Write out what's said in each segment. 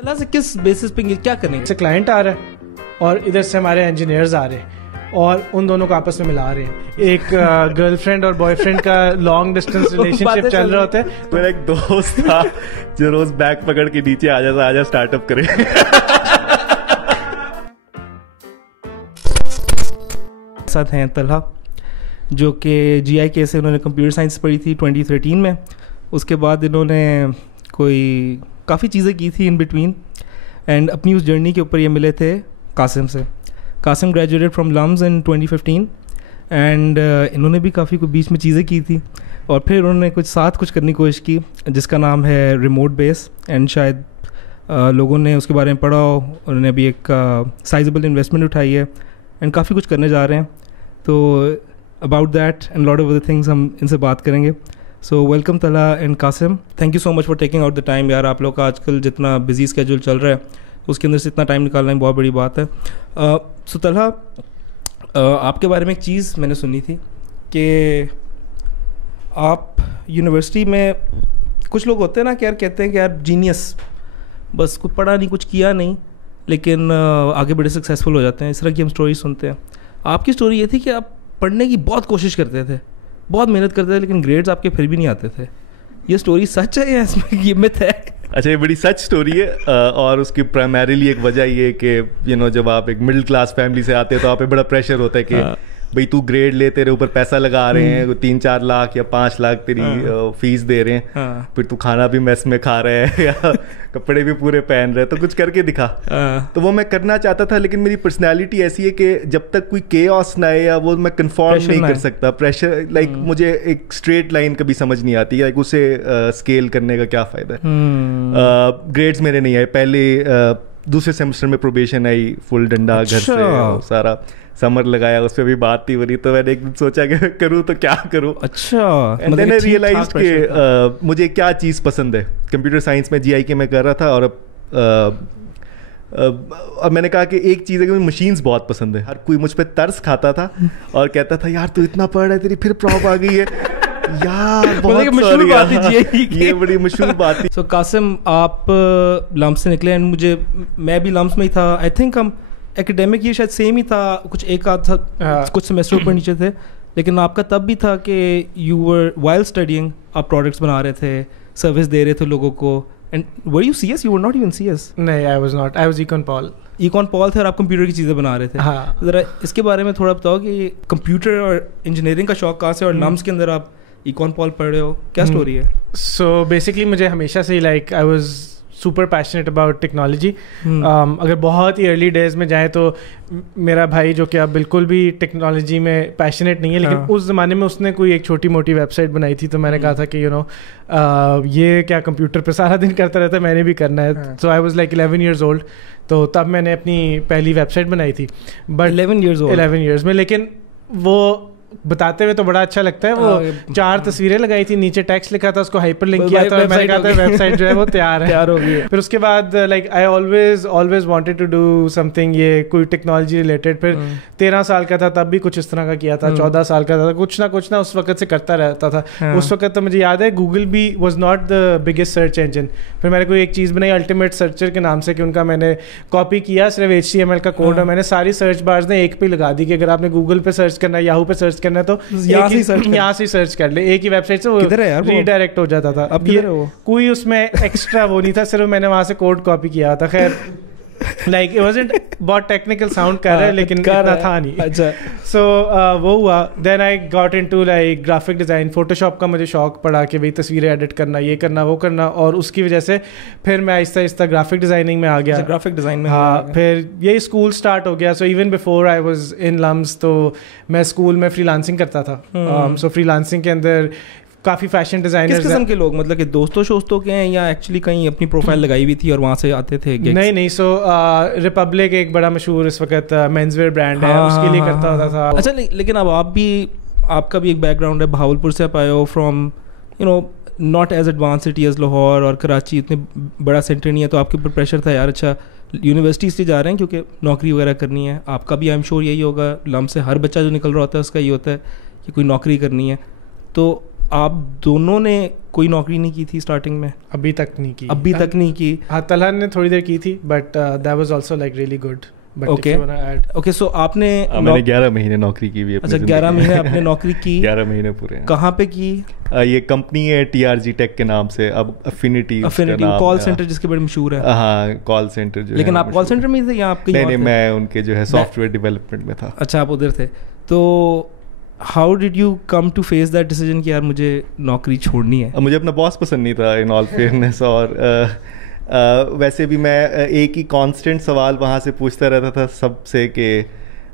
اللہ سے کس بیسس پہ کیا کریں گے؟ سے کلائنٹ آ رہا ہے اور ادھر سے ہمارے انجینئرز آ رہے ہیں اور ان دونوں کو آپس میں ملا رہے ہیں. ایک گرل فرینڈ اور بوائے فرینڈ کا لانگ ڈسٹینس ریلیشن شپ چل رہا ہوتا ہے. میرا ایک دوست تھا جو روز بیگ پکڑ کے نیچے آ جا اسٹارٹ اپ کرے. ساتھ ہیں طلحہ جو کہ جی آئی کے سے انہوں نے کمپیوٹر سائنس پڑھی تھی 2013 میں. اس کے بعد انہوں نے کوئی کافی چیزیں کی تھی ان بٹوین اینڈ اپنی اس جرنی کے اوپر یہ ملے تھے قاسم سے. Qasim graduated from LUMS in 2015 and انہوں نے بھی کافی کوئی بیچ میں چیزیں کی تھی اور پھر انہوں نے کچھ کرنے کی کوشش کی جس کا نام ہے ریموٹ بیس. اینڈ شاید لوگوں نے اس کے بارے میں پڑھا ہو, انہوں نے ابھی ایک سائزبل انویسٹمنٹ اٹھائی ہے اینڈ کافی کچھ کرنے جا رہے ہیں. تو about that and lot of other things ہم ان سے بات کریں گے. So welcome Talha and Qasim, thank you so much for taking out the time. یار آپ لوگ کا آج کل جتنا بزی اسکیجول چل رہا ہے اس کے اندر سے اتنا ٹائم نکالنا بہت بڑی بات ہے. سو طلحہ, آپ کے بارے میں ایک چیز میں نے سنی تھی کہ آپ یونیورسٹی میں کچھ لوگ ہوتے ہیں نا کہ یار کہتے ہیں کہ یار جینیس, بس کچھ پڑھا نہیں کچھ کیا نہیں لیکن آگے بڑے سکسیزفل ہو جاتے ہیں. اس طرح کی ہم اسٹوری سنتے ہیں. آپ کی اسٹوری یہ تھی کہ آپ پڑھنے کی بہت کوشش کرتے تھے, بہت محنت کرتے تھے لیکن گریڈز آپ کے پھر بھی نہیں آتے تھے. یہ اسٹوری سچ ہے یا اس میں یہ مت ہے؟ اچھا, یہ بڑی سچ اسٹوری ہے اور اس کی پرائمریلی ایک وجہ یہ کہ جب آپ ایک مڈل کلاس فیملی سے آتے ہیں تو آپ پہ بڑا پریشر ہوتا ہے کہ بھائی تو گریڈ لے, تیرے اوپر پیسہ لگا رہے ہیں, 3-4 لاکھ یا 5 لاکھ تیری فیس دے رہے ہیں, پھر تو کھانا بھی میس میں کھا رہے ہیں یا کپڑے بھی پورے پہن رہے, تو کچھ کر کے دکھا. تو وہ میں کرنا چاہتا تھا لیکن میری پرسنالٹی ایسی ہے کہ جب تک کوئی کیوس نہ آئے یا وہ میں کنفارم نہیں کر سکتا. پریشر لائک مجھے ایک اسٹریٹ لائن کبھی سمجھ نہیں آتی, لائک اسے اسکیل کرنے کا کیا فائدہ ہے. گریڈس میرے نہیں آئے, پہلے دوسرے سیمسٹر میں پروبیشن آئی, فل ڈنڈا گھر سے سارا سمر لگایا, اس پہ بھی بات نہیں ہو رہی. تو میں نے ایک دن سوچا کہ کروں تو کیا کروں. اچھا, اینڈ دین آئی ریئلائز کہ مجھے کیا چیز پسند ہے. کمپیوٹر سائنس میں جی آئی کے میں کر رہا تھا اور اب میں نے کہا کہ ایک چیز ہے کہ مجھے مشینز بہت پسند ہے. ہر کوئی مجھ پہ ترس کھاتا تھا اور کہتا تھا یار تو اتنا پڑھ رہا ہے, تیری پھر پراپ آ گئی ہے یار, بہت مشہور بات ہے, یہ بڑی مشہور بات تھی. سو قاسم, آپ لمس سے نکلے اینڈ میں بھی لمس میں ہی تھا. آئی تھنک ہم ایکیڈیمک یہ شاید سیم ہی تھا, کچھ ایک آدھ تھا, کچھ سیمیسٹر اوپر نیچے تھے, لیکن آپ کا تب بھی تھا کہ یو ور وائل اسٹڈیئنگ آپ پروڈکٹس بنا رہے تھے, سروس دے رہے تھے لوگوں کو. And were you C S? You were not even C S. نہیں, I was not, I was econ پال تھے اور آپ کمپیوٹر کی چیزیں بنا رہے تھے. ذرا اس کے بارے میں تھوڑا بتاؤ کہ کمپیوٹر اور انجینئرنگ کا شوق کہاں سے, اور لمس کے اندر آپ ایکون پال پڑھ رہے ہو, کیا اسٹوری ہے؟ سو بیسکلی مجھے ہمیشہ سے like I was super passionate about technology. اگر بہت ہی ارلی ڈیز میں جائیں تو میرا بھائی جو کہ اب بالکل بھی ٹیکنالوجی میں پیشنیٹ نہیں ہے, لیکن اس زمانے میں اس نے کوئی ایک چھوٹی موٹی ویب سائٹ بنائی تھی. تو میں نے کہا تھا کہ یہ کیا کمپیوٹر پہ سارا دن کرتا رہتا ہے, میں نے بھی کرنا ہے. So I was like 11 years old. تو تب میں نے اپنی پہلی ویب سائٹ بنائی تھی, بٹ 11 years میں. لیکن وہ بتاتے ہوئے تو بڑا اچھا لگتا ہے. وہ 4 تصویریں لگائی تھی, نیچے ٹیکسٹ لکھا تھا, اس کو ہائپر لنک کیا تھا, میں نے کہا تھا ویب سائٹ جو ہے وہ تیار ہو گئی ہے. پھر اس کے بعد like I always wanted to do something, یہ کوئی ٹیکنالوجی ریلیٹڈ. پھر 13 سال کا تھا تب بھی کچھ اس طرح کا کیا تھا, 14 سال کا تھا, کچھ نہ اس وقت سے کرتا رہتا تھا. اس وقت تو مجھے یاد ہے گوگل بھی was not the biggest search engine. پھر میں نے کوئی ایک چیز بنائی الٹیمیٹ سرچر کے نام سے, کہ ان کا میں نے کاپی کیا, صرف HTML کا کوڈ ہے. میں نے ساری سرچ بارز نے ایک پہ لگا دی کہ اگر آپ نے گوگل پہ سرچ کرنا ہے, یاہو پہ سرچ کرنا ہے تو یہاں سے سرچ کر لے. ایک ہی ویب سائٹ سے وہ ری ڈائریکٹ ہو جاتا تھا. اب کوئی اس میں ایکسٹرا وہ نہیں تھا, صرف میں نے وہاں سے کوڈ کاپی کیا تھا. خیر لائک اٹ وازنٹ بہت ٹیکنیکل ساؤنڈ کر رہا ہے لیکن اتنا تھا نہیں. اچھا, سو وہ ہوا. Then I got into like graphic design. Photoshop کا مجھے شوق پڑا کہ بھائی تصویریں ایڈٹ کرنا, یہ کرنا وہ کرنا, اور اس کی وجہ سے پھر میں آہستہ آہستہ گرافک ڈیزائننگ میں آ گیا. گرافک ڈیزائن میں ہاں, پھر یہی اسکول اسٹارٹ ہو گیا. So even before I was in لمس تو میں اسکول میں فری لانسنگ کرتا تھا. سو فری لانسنگ کے اندر کافی فیشن ڈیزائنر. کس قسم کے لوگ, مطلب کہ دوستوں کے ہیں یا ایکچولی کہیں اپنی پروفائل لگائی ہوئی تھی اور وہاں سے آتے تھے؟ نہیں. سو ریپبلک ایک بڑا مشہور اس وقت مینز ویئر برانڈ ہے, اس کے لیے کرتا ہوتا تھا. اچھا, لیکن اب آپ کا بھی ایک بیک گراؤنڈ ہے, بہاولپور سے آپ آئے ہو, from not as advance city as Lahore اور کراچی, اتنے بڑا سینٹر نہیں ہے, تو آپ کے اوپر پریشر تھا یار اچھا یونیورسٹی سے جا رہے ہیں کیونکہ نوکری وغیرہ کرنی ہے. آپ کا بھی آئی ایم شیور یہی ہوگا, لم سے ہر بچہ جو نکل رہا ہوتا ہے اس کا یہ ہوتا ہے کہ کوئی نوکری کرنی ہے. تو آپ دونوں نے کوئی نوکری نہیں کی تھی اسٹارٹنگ میں؟ ابھی تک نہیں کی. ابھی تک نہیں کی. ہاں طلحہ نے تھوڑی دیر کی تھی but that was also like really good. Okay so آپ نے 11 مہینے نوکری کی ہوئی ہے. اچھا 11 مہینے آپ نے نوکری کی. 11 مہینے پورے. کہاں پہ کی؟ یہ کمپنی ہے TRG ٹیک کے نام سے, اب افینٹی کال سینٹر جس کے بڑے مشہور ہے. ہاں کال سینٹر جو. لیکن آپ کال سینٹر میں تھے یا آپ کہیں؟ نہیں, میں ان کے جو ہے سافٹ ویئر ڈیولپمنٹ میں تھا. اچھا آپ ادھر تھے. تو how did you come to face that decision کہ یار مجھے نوکری چھوڑنی ہے؟ مجھے اپنا باس پسند نہیں تھا ان آل فیئرنیس, اور ویسے بھی میں ایک ہی کانسٹنٹ سوال وہاں سے پوچھتا رہتا تھا سب سے کہ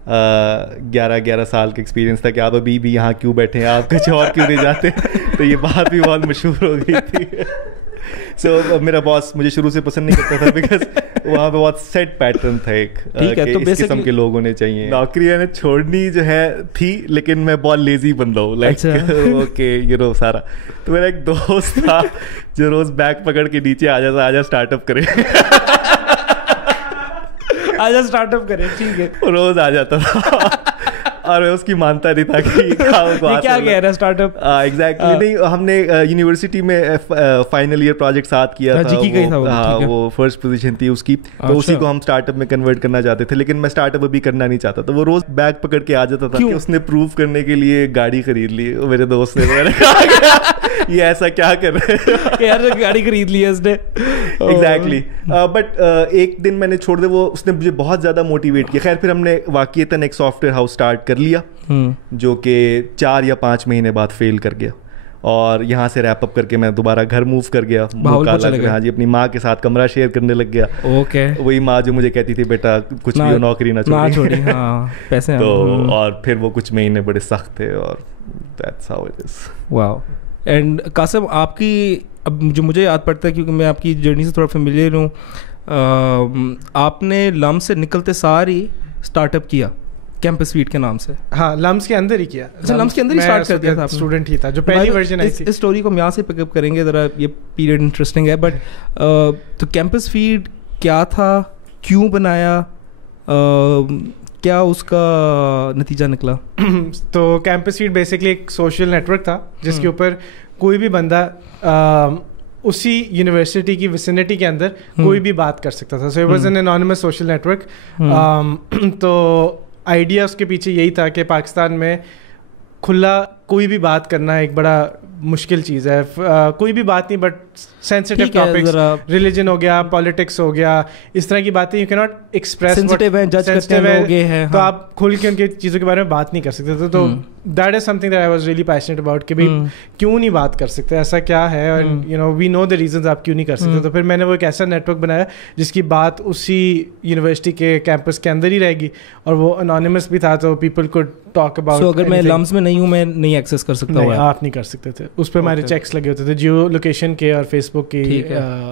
11 سال کا ایکسپیرینس تھا کہ آپ ابھی بھی یہاں کیوں بیٹھے ہیں, آپ کچھ اور کیوں نہیں جاتے. تو یہ بات بھی بہت مشہور ہو گئی تھی. سو میرا باس مجھے شروع سے پسند نہیں کرتا تھا بیکاز وہاں پہ بہت سیٹ پیٹرن تھا ایک کہ اس قسم کے لوگ ہونے چاہیے. نوکری میں چھوڑنی جو ہے تھی, لیکن میں بہت لیزی بندہ ہوں, لائک اوکے یو نو سارا. تو میرا ایک دوست تھا جو روز بیگ پکڑ کے نیچے آ جاتا, آجا اسٹارٹ اپ کرے, آجا اسٹارٹ اپ کرے, ٹھیک ہے, روز آ جاتا تھا. اور میں اس کی مانتا نہیں تھا کہ کیا کہہ رہا ہے اسٹارٹ اپ. ایگزیکٹلی. نہیں, ہم نے یونیورسٹی میں فائنل ایئر پروجیکٹ ساتھ کیا تھا, وہ فرسٹ پوزیشن تھی اس کی, تو اسی کو ہم اسٹارٹ اپ میں کنورٹ کرنا چاہتے تھے, لیکن میں اسٹارٹ اپ ابھی کرنا نہیں چاہتا. تو وہ روز بیگ پکڑ کے آ جاتا تھا کہ اس نے پروو کرنے کے لیے گاڑی خرید لی. میرے دوست نے یہ ایسا کیا کر رہے ہیں, گاڑی خرید لی ہے اس نے. ایگزیکٹلی. بٹ ایک دن میں نے چھوڑ دیا, وہ اس نے مجھے بہت زیادہ موٹیویٹ کیا. خیر پھر ہم نے واقعتاً ایک سافٹ ویئر ہاؤس اسٹارٹ کر لیا جو کہ 4 یا 5 مہینے بعد فیل کر گیا, اور یہاں سے ریپ اپ کر کے میں دوبارہ گھر موو کر گیا. ہاں جی, اپنی ماں کے ساتھ کمرہ شیئر کرنے لگ گیا. اوکے. وہی ماں جو مجھے کہتی تھی بیٹا کچھ بھی نوکری نہ چھوڑی, پیسے. تو اور پھر وہ کچھ مہینے بڑے سخت تھے, اور that's how it is. Wow. And Qasim آپ کی, اب جو مجھے یاد پڑتا ہے کیونکہ میں آپ کی جرنی سے تھوڑا فیملیئر ہوں, آپ نے لم سے نکلتے ساری اسٹارٹ اپ کیا کیمپس سویٹ کے نام سے. ہاں لمس کے اندر ہی کیا. لمس کے اندر ہی اسٹارٹ کر دیا تھا. اسٹوڈنٹ ہی تھا جو پہلی ورژن آئی تھی. اس اسٹوری کو ہم یہاں سے پک اپ کریں گے, ذرا یہ پیریڈ انٹرسٹنگ ہے. بٹ تو کیمپس فیڈ کیا تھا, کیوں بنایا, کیا اس کا نتیجہ نکلا؟ تو کیمپس فیڈ بیسکلی ایک سوشل نیٹورک تھا جس کے اوپر کوئی بھی بندہ اسی یونیورسٹی کی وسینٹی کے اندر کوئی بھی بات کر سکتا تھا. So it was an anonymous social network. تو آئیڈیا اس کے پیچھے یہی تھا کہ پاکستان میں کھلا کوئی بھی بات کرنا ایک بڑا مشکل چیز ہے. کوئی بھی بات نہیں, بٹ سینسٹیو ٹاپکس, ریلیجن ہو گیا, پالیٹکس ہو گیا, اس طرح کی باتیں یو کی ناٹ ایکسپریس, تو آپ کھل کے ان کی چیزوں کے بارے میں بات نہیں کر سکتے تھے. تو that is some thing that I was really passionate about کہ بھائی کیوں نہیں بات کر سکتے, ایسا کیا ہے, and you know we know the reasons آپ کیوں نہیں کر سکتے. تو پھر میں نے وہ ایک ایسا نیٹ ورک بنایا جس کی بات اسی یونیورسٹی کے کیمپس کے اندر ہی رہے گی, اور وہ انانیمس بھی تھا, تو پیپل کوڈ ٹاک اباؤٹ. سو اگر میں لمس میں نہیں ہوں, میں نہیں ایکسیس کر سکتا ہوں. آپ نہیں کر سکتے تھے. اس پہ ہمارے چیکس لگے ہوتے تھے جیو لوکیشن کے اور فیس بک کی.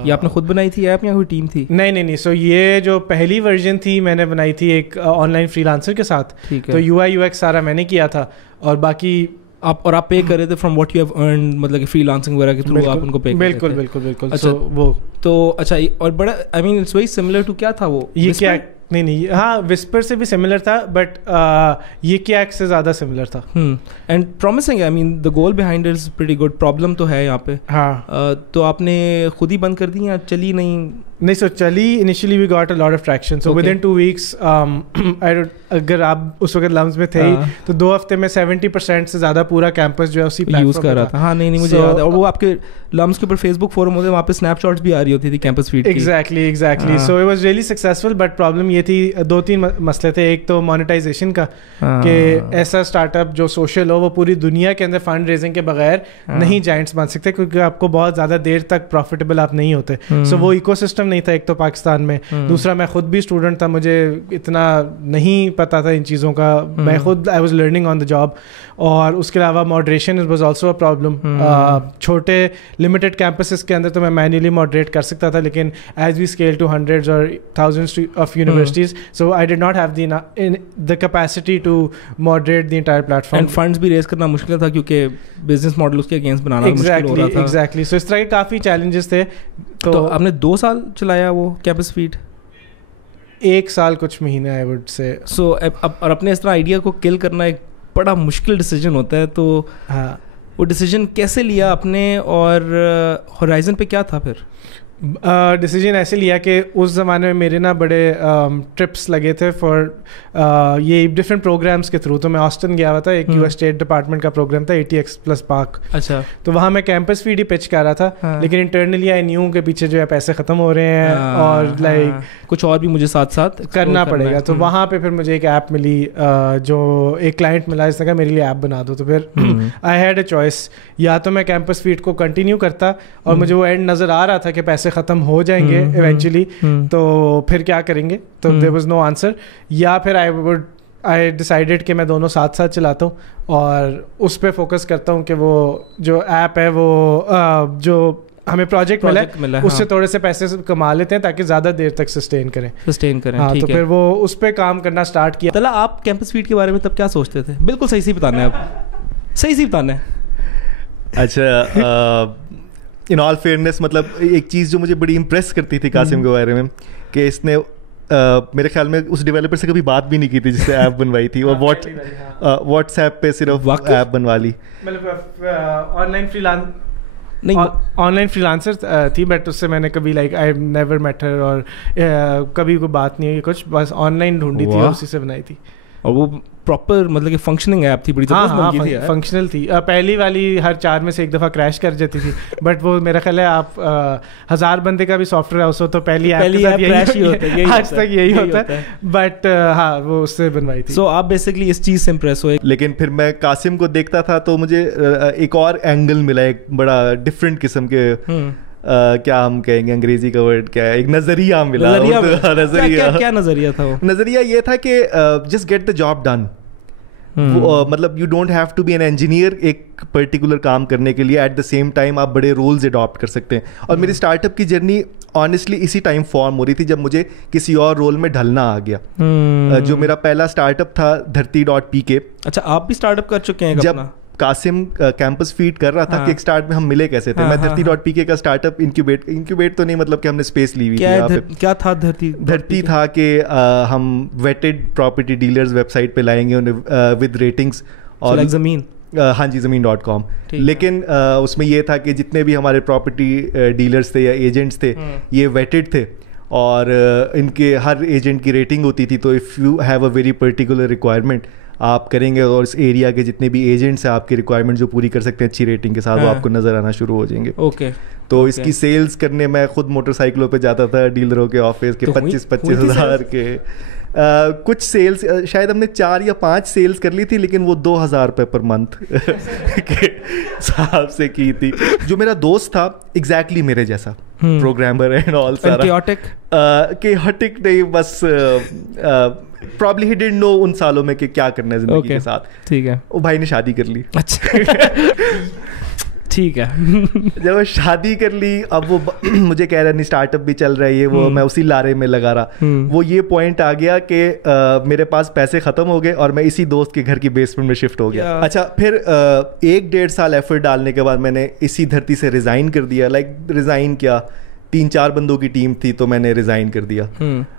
یہ آپ نے خود بنائی تھی ایپ یا کوئی ٹیم تھی؟ نہیں. سو یہ جو پہلی ورژن تھی میں نے بنائی تھی ایک آن لائن فری لانسر کے ساتھ. تو UI UX سارا میں نے کیا تھا, اور باقی آپ پے کر رہے تھے from what you have earned, مطلب کہ فری لانسنگ وغیرہ کے تھرو آپ ان کو پے. بالکل. اچھا وہ تو اچھا, اور بڑا I mean it's very similar to کیا تھا وہ, یہ کیا نہیں ہاں وسپر سے بھی سملر تھا, بٹ یہ کیا ایک سے زیادہ سملر تھا. اینڈ پرومسنگ ہے. I mean the goal behind is pretty good. Problem تو ہے یہاں پہ. ہاں تو آپ نے خود ہی بند کر دی یا چلی نہیں؟ سو چلی initially we got a lot of traction. So with in 2 weeks اگر آپ اس وقت لمس میں تھے ہی تو 2 ہفتے میں 70% سے زیادہ پورا کیمپس جو ہے اسی پلیٹ یوز کر رہا تھا. ہاں نہیں مجھے یاد ہے. اور وہ آپ کے لمس کے اوپر فیس بک فورم ہوتے ہیں, وہاں پہ اسنیپ شاٹس بھی آ رہی ہوتی تھی کیمپس فیڈ کی. Exactly. So it was really successful, but problem یہ تھی 2-3 مسئلے تھے. ایک تو مانیٹائزیشن کا, کہ ایسا اسٹارٹ اپ جو سوشل ہو وہ پوری دنیا کے اندر فنڈ ریزنگ کے بغیر نہیں جائنٹس بن سکتے, کیونکہ آپ کو بہت زیادہ دیر تک پروفیٹیبل آپ نہیں ہوتے. سو وہ ایکو سسٹم نہیں تھا ایک تو پاکستان میں. دوسرا میں خود بھی اسٹوڈنٹ تھا, مجھے اتنا نہیں پتا تھا ان چیزوں کا, میں خود I was learning on the job. اور اس کے علاوہ moderation was also a problem. چھوٹے لمیٹیڈ کیمپسز کے اندر تو میں مینولی ماڈریٹ کر سکتا تھا, لیکن as we scale to hundreds اور thousands of universities, so I did not have the capacity to moderate the entire platform. And funds بھی ریز کرنا مشکل تھا کیونکہ بزنس ماڈل اس کے اگینسٹ بنانا مشکل ہو رہا تھا. ایگزیکٹلی. سو اس طرح کے کافی چیلنجز تھے. تو آپ نے 2 سال چلایا وہ کیمپس فیڈ؟ 1 سال کچھ مہینے آئی وڈ سے. سو اور اپنے اس طرح آئیڈیا کو کل کرنا ایک بڑا مشکل ڈیسیجن ہوتا ہے. تو وہ ڈیسیجن کیسے لیا آپ نے, اور ہورائزن پہ کیا تھا پھر؟ ڈیسیجن ایسے لیا کہ اس زمانے میں میرے نا بڑے ٹرپس لگے تھے فار یہ ڈفرینٹ پروگرامس کے تھرو. تو میں آسٹن گیا ہوا تھا, ایک یو ایس اسٹیٹ ڈپارٹمنٹ کا پروگرام تھا ATX+ پارک. اچھا. تو وہاں میں کیمپس فیڈ ہی پچ کر رہا تھا, لیکن انٹرنلی آئی نیو کے پیچھے جو ہے پیسے ختم ہو رہے ہیں اور لائک کچھ اور بھی مجھے ساتھ ساتھ کرنا پڑے گا. تو وہاں پہ پھر مجھے ایک ایپ ملی, جو ایک کلائنٹ ملا جس نے کہا میرے لیے ایپ بنا دو. تو پھر آئی ہیڈ اے چوائس, یا تو میں کیمپس فیڈ کو کنٹینیو کرتا اور مجھے وہ اینڈ نظر آ رہا تھا کہ پیسے ختم ہو جائیں گے ایونچولی, تو پھر کیا کریں گے, تو دیر واز نو آنسر. یا پھر آئی ڈیسائیڈیڈ کہ میں دونوں ساتھ ساتھ چلاتا ہوں اور اس پہ فوکس کرتا ہوں کہ وہ جو ایپ ہے وہ جو ہمیں پروجیکٹ ملا اس سے تھوڑے سے پیسے کما لیتے ہیں تاکہ زیادہ دیر تک سسٹین کریں. ہاں, تو پھر وہ اس پہ کام کرنا اسٹارٹ کیا. طلحہ, آپ کیمپس فیڈ کے بارے میں تب کیا سوچتے تھے؟ بالکل صحیح سے بتانا ہے, آپ صحیح سے بتانا ہے. اچھا, ان آل فیئرنیس مطلب ایک چیز جو مجھے بڑی امپریس کرتی تھی قاسم کے بارے میں, کہ اس نے میرے خیال میں اس ڈیولپر سے کبھی بات بھی نہیں کی تھی جس سے ایپ بنوائی تھی, اور واٹس ایپ پہ صرف ایپ بنوا لی. آن لائن فریلانسر تھی, بٹ اس سے میں نے کبھی لائک آئی نیور میٹ ہر, اور کبھی کوئی بات نہیں ہوئی کچھ, بس آن لائن ڈھونڈی تھی اور اسی سے بنائی تھی. اور وہ پراپر مطلب کہ فنکشننگ ایپ تھی, بڑی زبردست تھی, فنکشنل تھی. پہلی والی ہر 4 میں سے ایک دفعہ کریش کر جاتی تھی, بٹ وہ میرا خیال ہے آپ 1000 بندے کا بھی سافٹ ویئر ہاؤس ہو تو پہلی ایپ آج تک یہی ہوتا ہے, بٹ ہاں وہ اس سے بنوائی تھی. سو آپ بیسکلی اس چیز سے امپریس ہوئے. لیکن پھر میں قاسم کو دیکھتا تھا تو مجھے ایک اور اینگل ملا, ایک بڑا ڈفرینٹ قسم کے, کیا ہم کہیں گے انگریزی کا ورڈ کیا ہے, ایک نظریہ ملا. کیا نظریہ تھا وہ؟ نظریہ یہ تھا کہ just get the job done. مطلب you don't have to be an engineer ایک پرٹیکولر کام کرنے کے لیے, ایٹ دا سیم ٹائم آپ بڑے رولز اڈاپٹ کر سکتے ہیں. اور میری اسٹارٹ اپ کی جرنی آنیسٹلی اسی ٹائم فارم ہو رہی تھی جب مجھے کسی اور رول میں ڈھلنا آ گیا. جو میرا پہلا اسٹارٹ اپ تھا dharti.pk. اچھا, آپ بھی اسٹارٹ اپ کر چکے ہیں؟ جب قاسم کیمپس فیڈ کر رہا تھا, کک اسٹارٹ میں ہم ملے کیسے تھے, میں dharti.pk کا اسٹارٹ اپ انکیوبیٹ تو نہیں, مطلب کہ ہم نے اسپیس لی ہوئی تھی. کیا تھا دھرتی تھا کہ ہم vetted property dealers website پہ لائیں گے ود ریٹنگس, اور زمین, ہاں جی زمین.com. لیکن اس میں یہ تھا کہ جتنے بھی ہمارے پراپرٹی ڈیلرز تھے یا ایجنٹس تھے یہ ویٹڈ تھے, اور ان کے ہر ایجنٹ کی ریٹنگ ہوتی تھی. تو if you have a very particular requirement آپ کریں گے, اور اس ایریا کے جتنے بھی ایجنٹس ہیں آپ کی ریکوائرمنٹ جو پوری کر سکتے ہیں اچھی ریٹنگ کے ساتھ, وہ آپ کو نظر آنا شروع ہو جائیں گے. اوکے. تو اس کی سیلز کرنے میں خود موٹر سائیکلوں پہ جاتا تھا ڈیلروں کے آفس کے, 25-25 ہزار کے. کچھ سیلز شاید ہم نے 4 یا 5 سیلز کر لی تھی, لیکن وہ 2000 روپے پر منتھ کے حساب سے کی تھی. جو میرا دوست تھا ایگزیکٹلی میرے جیسا پروگرامر اینڈ آل, سارا کہ ہٹک نہیں, بس probably he didn't know ان سالوں میں کہ کیا کرنا ہے زندگی کے ساتھ. ٹھیک ہے. وہ بھائی نے شادی کر لی. اچھا ٹھیک ہے. جب وہ شادی کر لی, اب وہ مجھے کہہ رہا نہیں اسٹارٹ اپ بھی چل رہا ہے یہ وہ, میں اسی لارے میں لگا رہا. وہ یہ پوائنٹ آ گیا کہ میرے پاس پیسے ختم ہو گئے اور میں اسی دوست کے گھر کی بیسمنٹ میں شفٹ ہو گیا. اچھا, پھر 1-1.5 سال ایفرٹ ڈالنے کے بعد میں نے اسی دھرتی سے ریزائن کر دیا. لائک ریزائن کیا, 3-4 بندوں کی ٹیم تھی تو میں نے ریزائن کر دیا.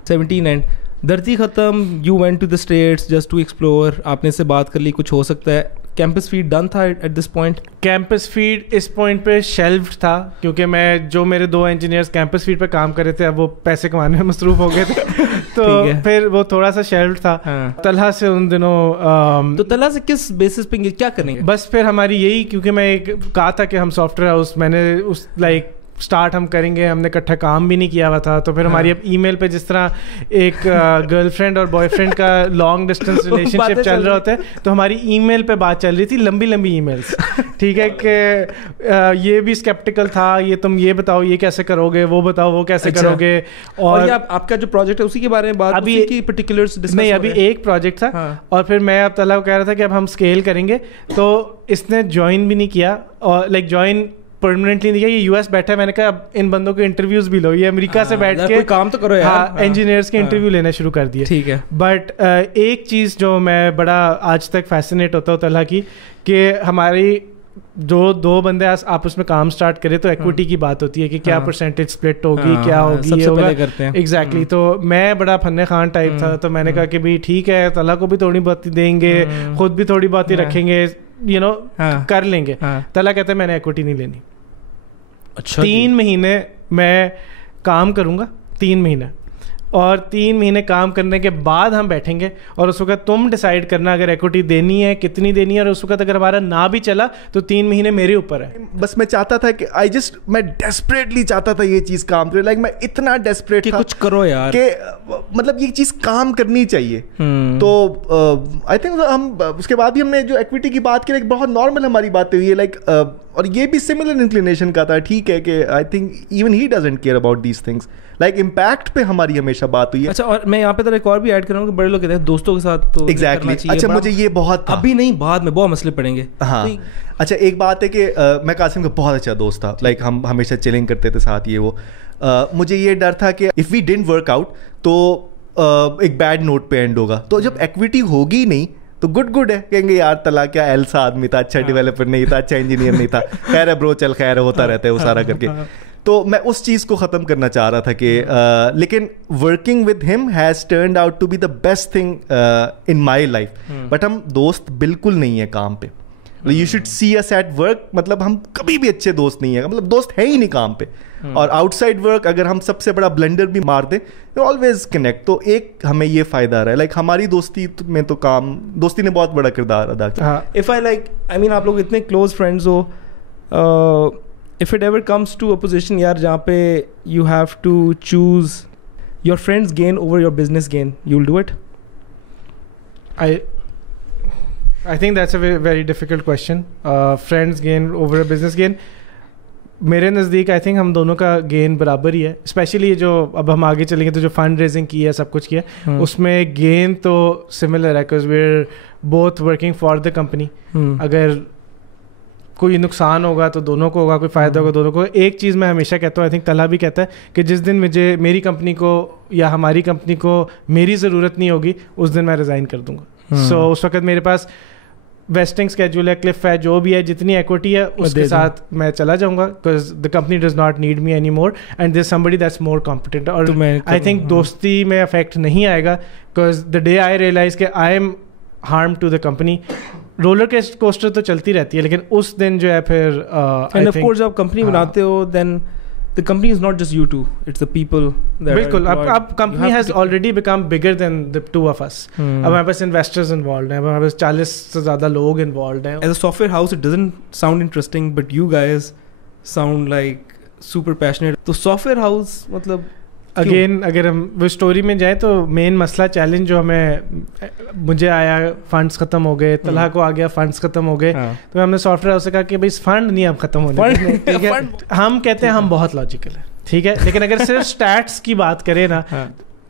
17 اینڈ دھرتی ختم, you went to the states just to explore, آپ نے سے بات کر لی, کچھ ہو سکتا ہے. کیمپس فیڈ ڈن تھا at this point? Campus feed اس پوائنٹ پہ شیلفڈ تھا, کیونکہ میں جو میرے 2 انجینئرس کیمپس فیڈ پہ کام کر رہے تھے اب وہ پیسے کمانے میں مصروف ہو گئے تھے, تو پھر وہ تھوڑا سا شیلفڈ تھا. طلحہ سے ان دنوں, تو طلحہ سے کس بیسس پہ کیا کریں گے؟ بس پھر ہماری یہی, کیونکہ میں ایک کہا تھا کہ ہم سافٹ ویئر ہاؤس, میں نے اس لائک اسٹارٹ ہم کریں گے, ہم نے اکٹھا کام بھی نہیں کیا ہوا تھا. تو پھر ہماری اب ای میل پہ جس طرح ایک گرل فرینڈ اور بوائے فرینڈ کا لانگ ڈسٹینس ریلیشن شپ چل رہا ہوتا ہے, تو ہماری ای میل پہ بات چل رہی تھی, لمبی لمبی ای میلس. ٹھیک ہے, کہ یہ بھی اسکیپٹیکل تھا, یہ تم یہ بتاؤ یہ کیسے کرو گے, وہ بتاؤ وہ کیسے کرو گے. اور آپ کا جو پروجیکٹ ہے اسی کے بارے میں بات, ابھی کی پرٹیکولرز نہیں, ابھی ایک پروجیکٹ تھا. اور پھر میں اب طلحہ کو کہہ رہا تھا کہ اب ہم اسکیل کریں گے, تو اس نے جوائن بھی نہیں کیا, اور لائک جوائن پرماننٹلی نہیں کیا. یہ US بیٹھا ہے, میں نے کہا اب ان بندوں کے انٹرویوز بھی لو, یہ امریکہ سے بیٹھ کے کام تو کرو یار, انجینئرس کے انٹرویو لینا شروع کر دیے. ٹھیک ہے. بٹ ایک چیز جو میں بڑا آج تک فیسنیٹ ہوتا ہوں طلحہ کی, کہ ہماری جو 2 بندے آپس میں کام اسٹارٹ کرے تو ایکوٹی کی بات ہوتی ہے کہ کیا پرسنٹیج اسپلٹ ہوگی, کیا ہوگی, یہ ہوگا. ایگزیکٹلی. تو میں بڑا فن خان ٹائپ تھا, تو میں نے کہا کہ بھائی ٹھیک ہے, طلحہ کو بھی تھوڑی بہت دیں گے, خود بھی تھوڑی بہت ہی رکھیں گے, کر لیں گے. طلحہ کہتا ہے میں نے ایکوٹی نہیں لینی. اچھا 3 مہینے میں کام کروں گا, 3 مہینے, اور 3 مہینے کام کرنے کے بعد ہم بیٹھیں گے اور اس وقت تم ڈیسائیڈ کرنا اگر ایکوٹی دینی ہے کتنی دینی ہے, اور اس وقت اگر ہمارا نہ بھی چلا تو 3 مہینے میرے اوپر ہے. بس میں چاہتا تھا کہ میں ڈیسپریٹلی چاہتا تھا یہ چیز کام کرے, لائک میں اتنا ڈیسپریٹ تھا کچھ کرو یار کہ مطلب یہ چیز کام کرنی چاہیے. تو آئی تھنک ہم اس کے بعد بھی ہم نے جو ایکویٹی کی بات کی, لائک بہت نارمل ہماری باتیں ہوئی ہے, لائک اور یہ بھی سملر انکلینیشن کا تھا. ٹھیک ہے کہ I think even he doesn't care about these things, like impact پہ ہماری ہمیشہ بات ہوئی ہے. اچھا, اور میں یہاں پہ ایک اور بھی ایڈ کروں گا کہ بڑے لوگ کہتے ہیں دوستوں کے ساتھ تو ایگزیکٹلی. اچھا مجھے یہ بہت ابھی نہیں بعد میں بہت مسئلے پڑیں گے. ہاں اچھا ایک بات ہے کہ میں قاسم کا بہت اچھا دوست تھا, لائک ہم ہمیشہ چلنگ کرتے تھے ساتھ. یہ وہ مجھے یہ ڈر تھا کہ if we didn't work out تو ایک بیڈ نوٹ پہ اینڈ ہوگا. تو جب ایکویٹی ہوگی نہیں تو گڈ ہے, کہیں گے یار طلحہ کیا ایلسا آدمی تھا, اچھا ڈیولپر نہیں تھا, اچھا انجینئر نہیں تھا, خیر ہے برو چل خیر ہوتا رہتا ہے وہ سارا کر کے. تو میں اس چیز کو ختم کرنا چاہ رہا تھا کہ لیکن working with him has turned out to be the best thing in my life. But ہم دوست بالکل نہیں ہیں کام پہ. You should see us at work, مطلب ہم کبھی بھی اچھے دوست نہیں ہیں, مطلب دوست ہے ہی نہیں کام پہ. اور آؤٹ سائڈ ورک اگر ہم سب سے بڑا بلنڈر بھی مار دیں آلویز کنیکٹ. تو ایک ہمیں یہ فائدہ رہا ہے, لائک ہماری دوستی میں تو دوستی نے بہت بڑا کردار ادا کیا. اف آئی لائک آئی مین آپ لوگ اتنے کلوز فرینڈز ہو, if it ever comes to a position یار جہاں پہ you have to choose your friends gain over your business gain, you'll do it? I think that's a very, very difficult question. Friends gain over a business gain. میرے نزدیک I think ہم دونوں کا gain برابر ہی ہے. Especially جو اب ہم آگے چلیں گے تو جو فنڈ ریزنگ کی ہے سب کچھ کیا ہے اس میں گین تو سملر ہے, because we are both working for the company. اگر کوئی نقصان ہوگا تو دونوں کو ہوگا, کوئی فائدہ ہوگا دونوں کو. ایک چیز میں ہمیشہ کہتا ہوں, آئی تھنک طلحہ بھی کہتا ہے کہ جس دن مجھے میری کمپنی کو یا ہماری کمپنی کو میری ضرورت نہیں ہوگی اس دن میں ریزائن کر دوں گا. سو اس وقت میرے پاس ویسٹنگ اسکیجول ہے, کلف ہے, جو بھی ہے, جتنی ایکوٹی ہے اس کے ساتھ میں چلا جاؤں گا, because the company does not need me any more and there somebody that's more competent. اور آئی تھنک دوستی میں افیکٹ نہیں آئے گا, because the day I realize کہ I am harm to the company. Roller coaster تو چلتی رہتی ہے, لیکن اس دن جو ہے پھر جب کمپنی بناتے ہو دین the company is not just you two, it's the people that بالکل. اب company has already become bigger than the two of us. اب ہمارے پاس investors involved ہیں, اب ہمارے پاس 40 سے زیادہ لوگ involved ہیں. As a software house it doesn't sound interesting but you guys sound like super passionate. تو software house مطلب اگین اگر ہم وہ اسٹوری میں جائیں تو مین مسئلہ چیلنج جو ہمیں مجھے آیا, فنڈس ختم ہو گئے, طلحہ کو آ گیا فنڈس ختم ہو گئے, تو ہم نے سافٹ ویئر ہاؤس سے کہا کہ بھائی فنڈ نہیں اب ختم ہونے, ٹھیک ہے. ہم کہتے ہیں ہم بہت لاجیکل ہیں, ٹھیک ہے, لیکن اگر صرف اسٹیٹس کی بات کریں نا,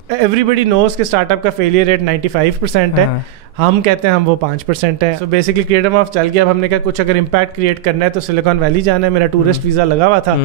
ایوری بڈی نوز کہ اسٹارٹ اپ کا فیلئر ریٹ 95% ہے. ہم کہتے ہیں ہم وہ 5% ہے. سو بیسکلی کریٹو آف چل گیا. اب ہم نے کہا کچھ اگر امپیکٹ کریٹ کرنا ہے تو سلیکان ویلی جانا ہے. میرا ٹورسٹ ویزا لگا ہوا تھا,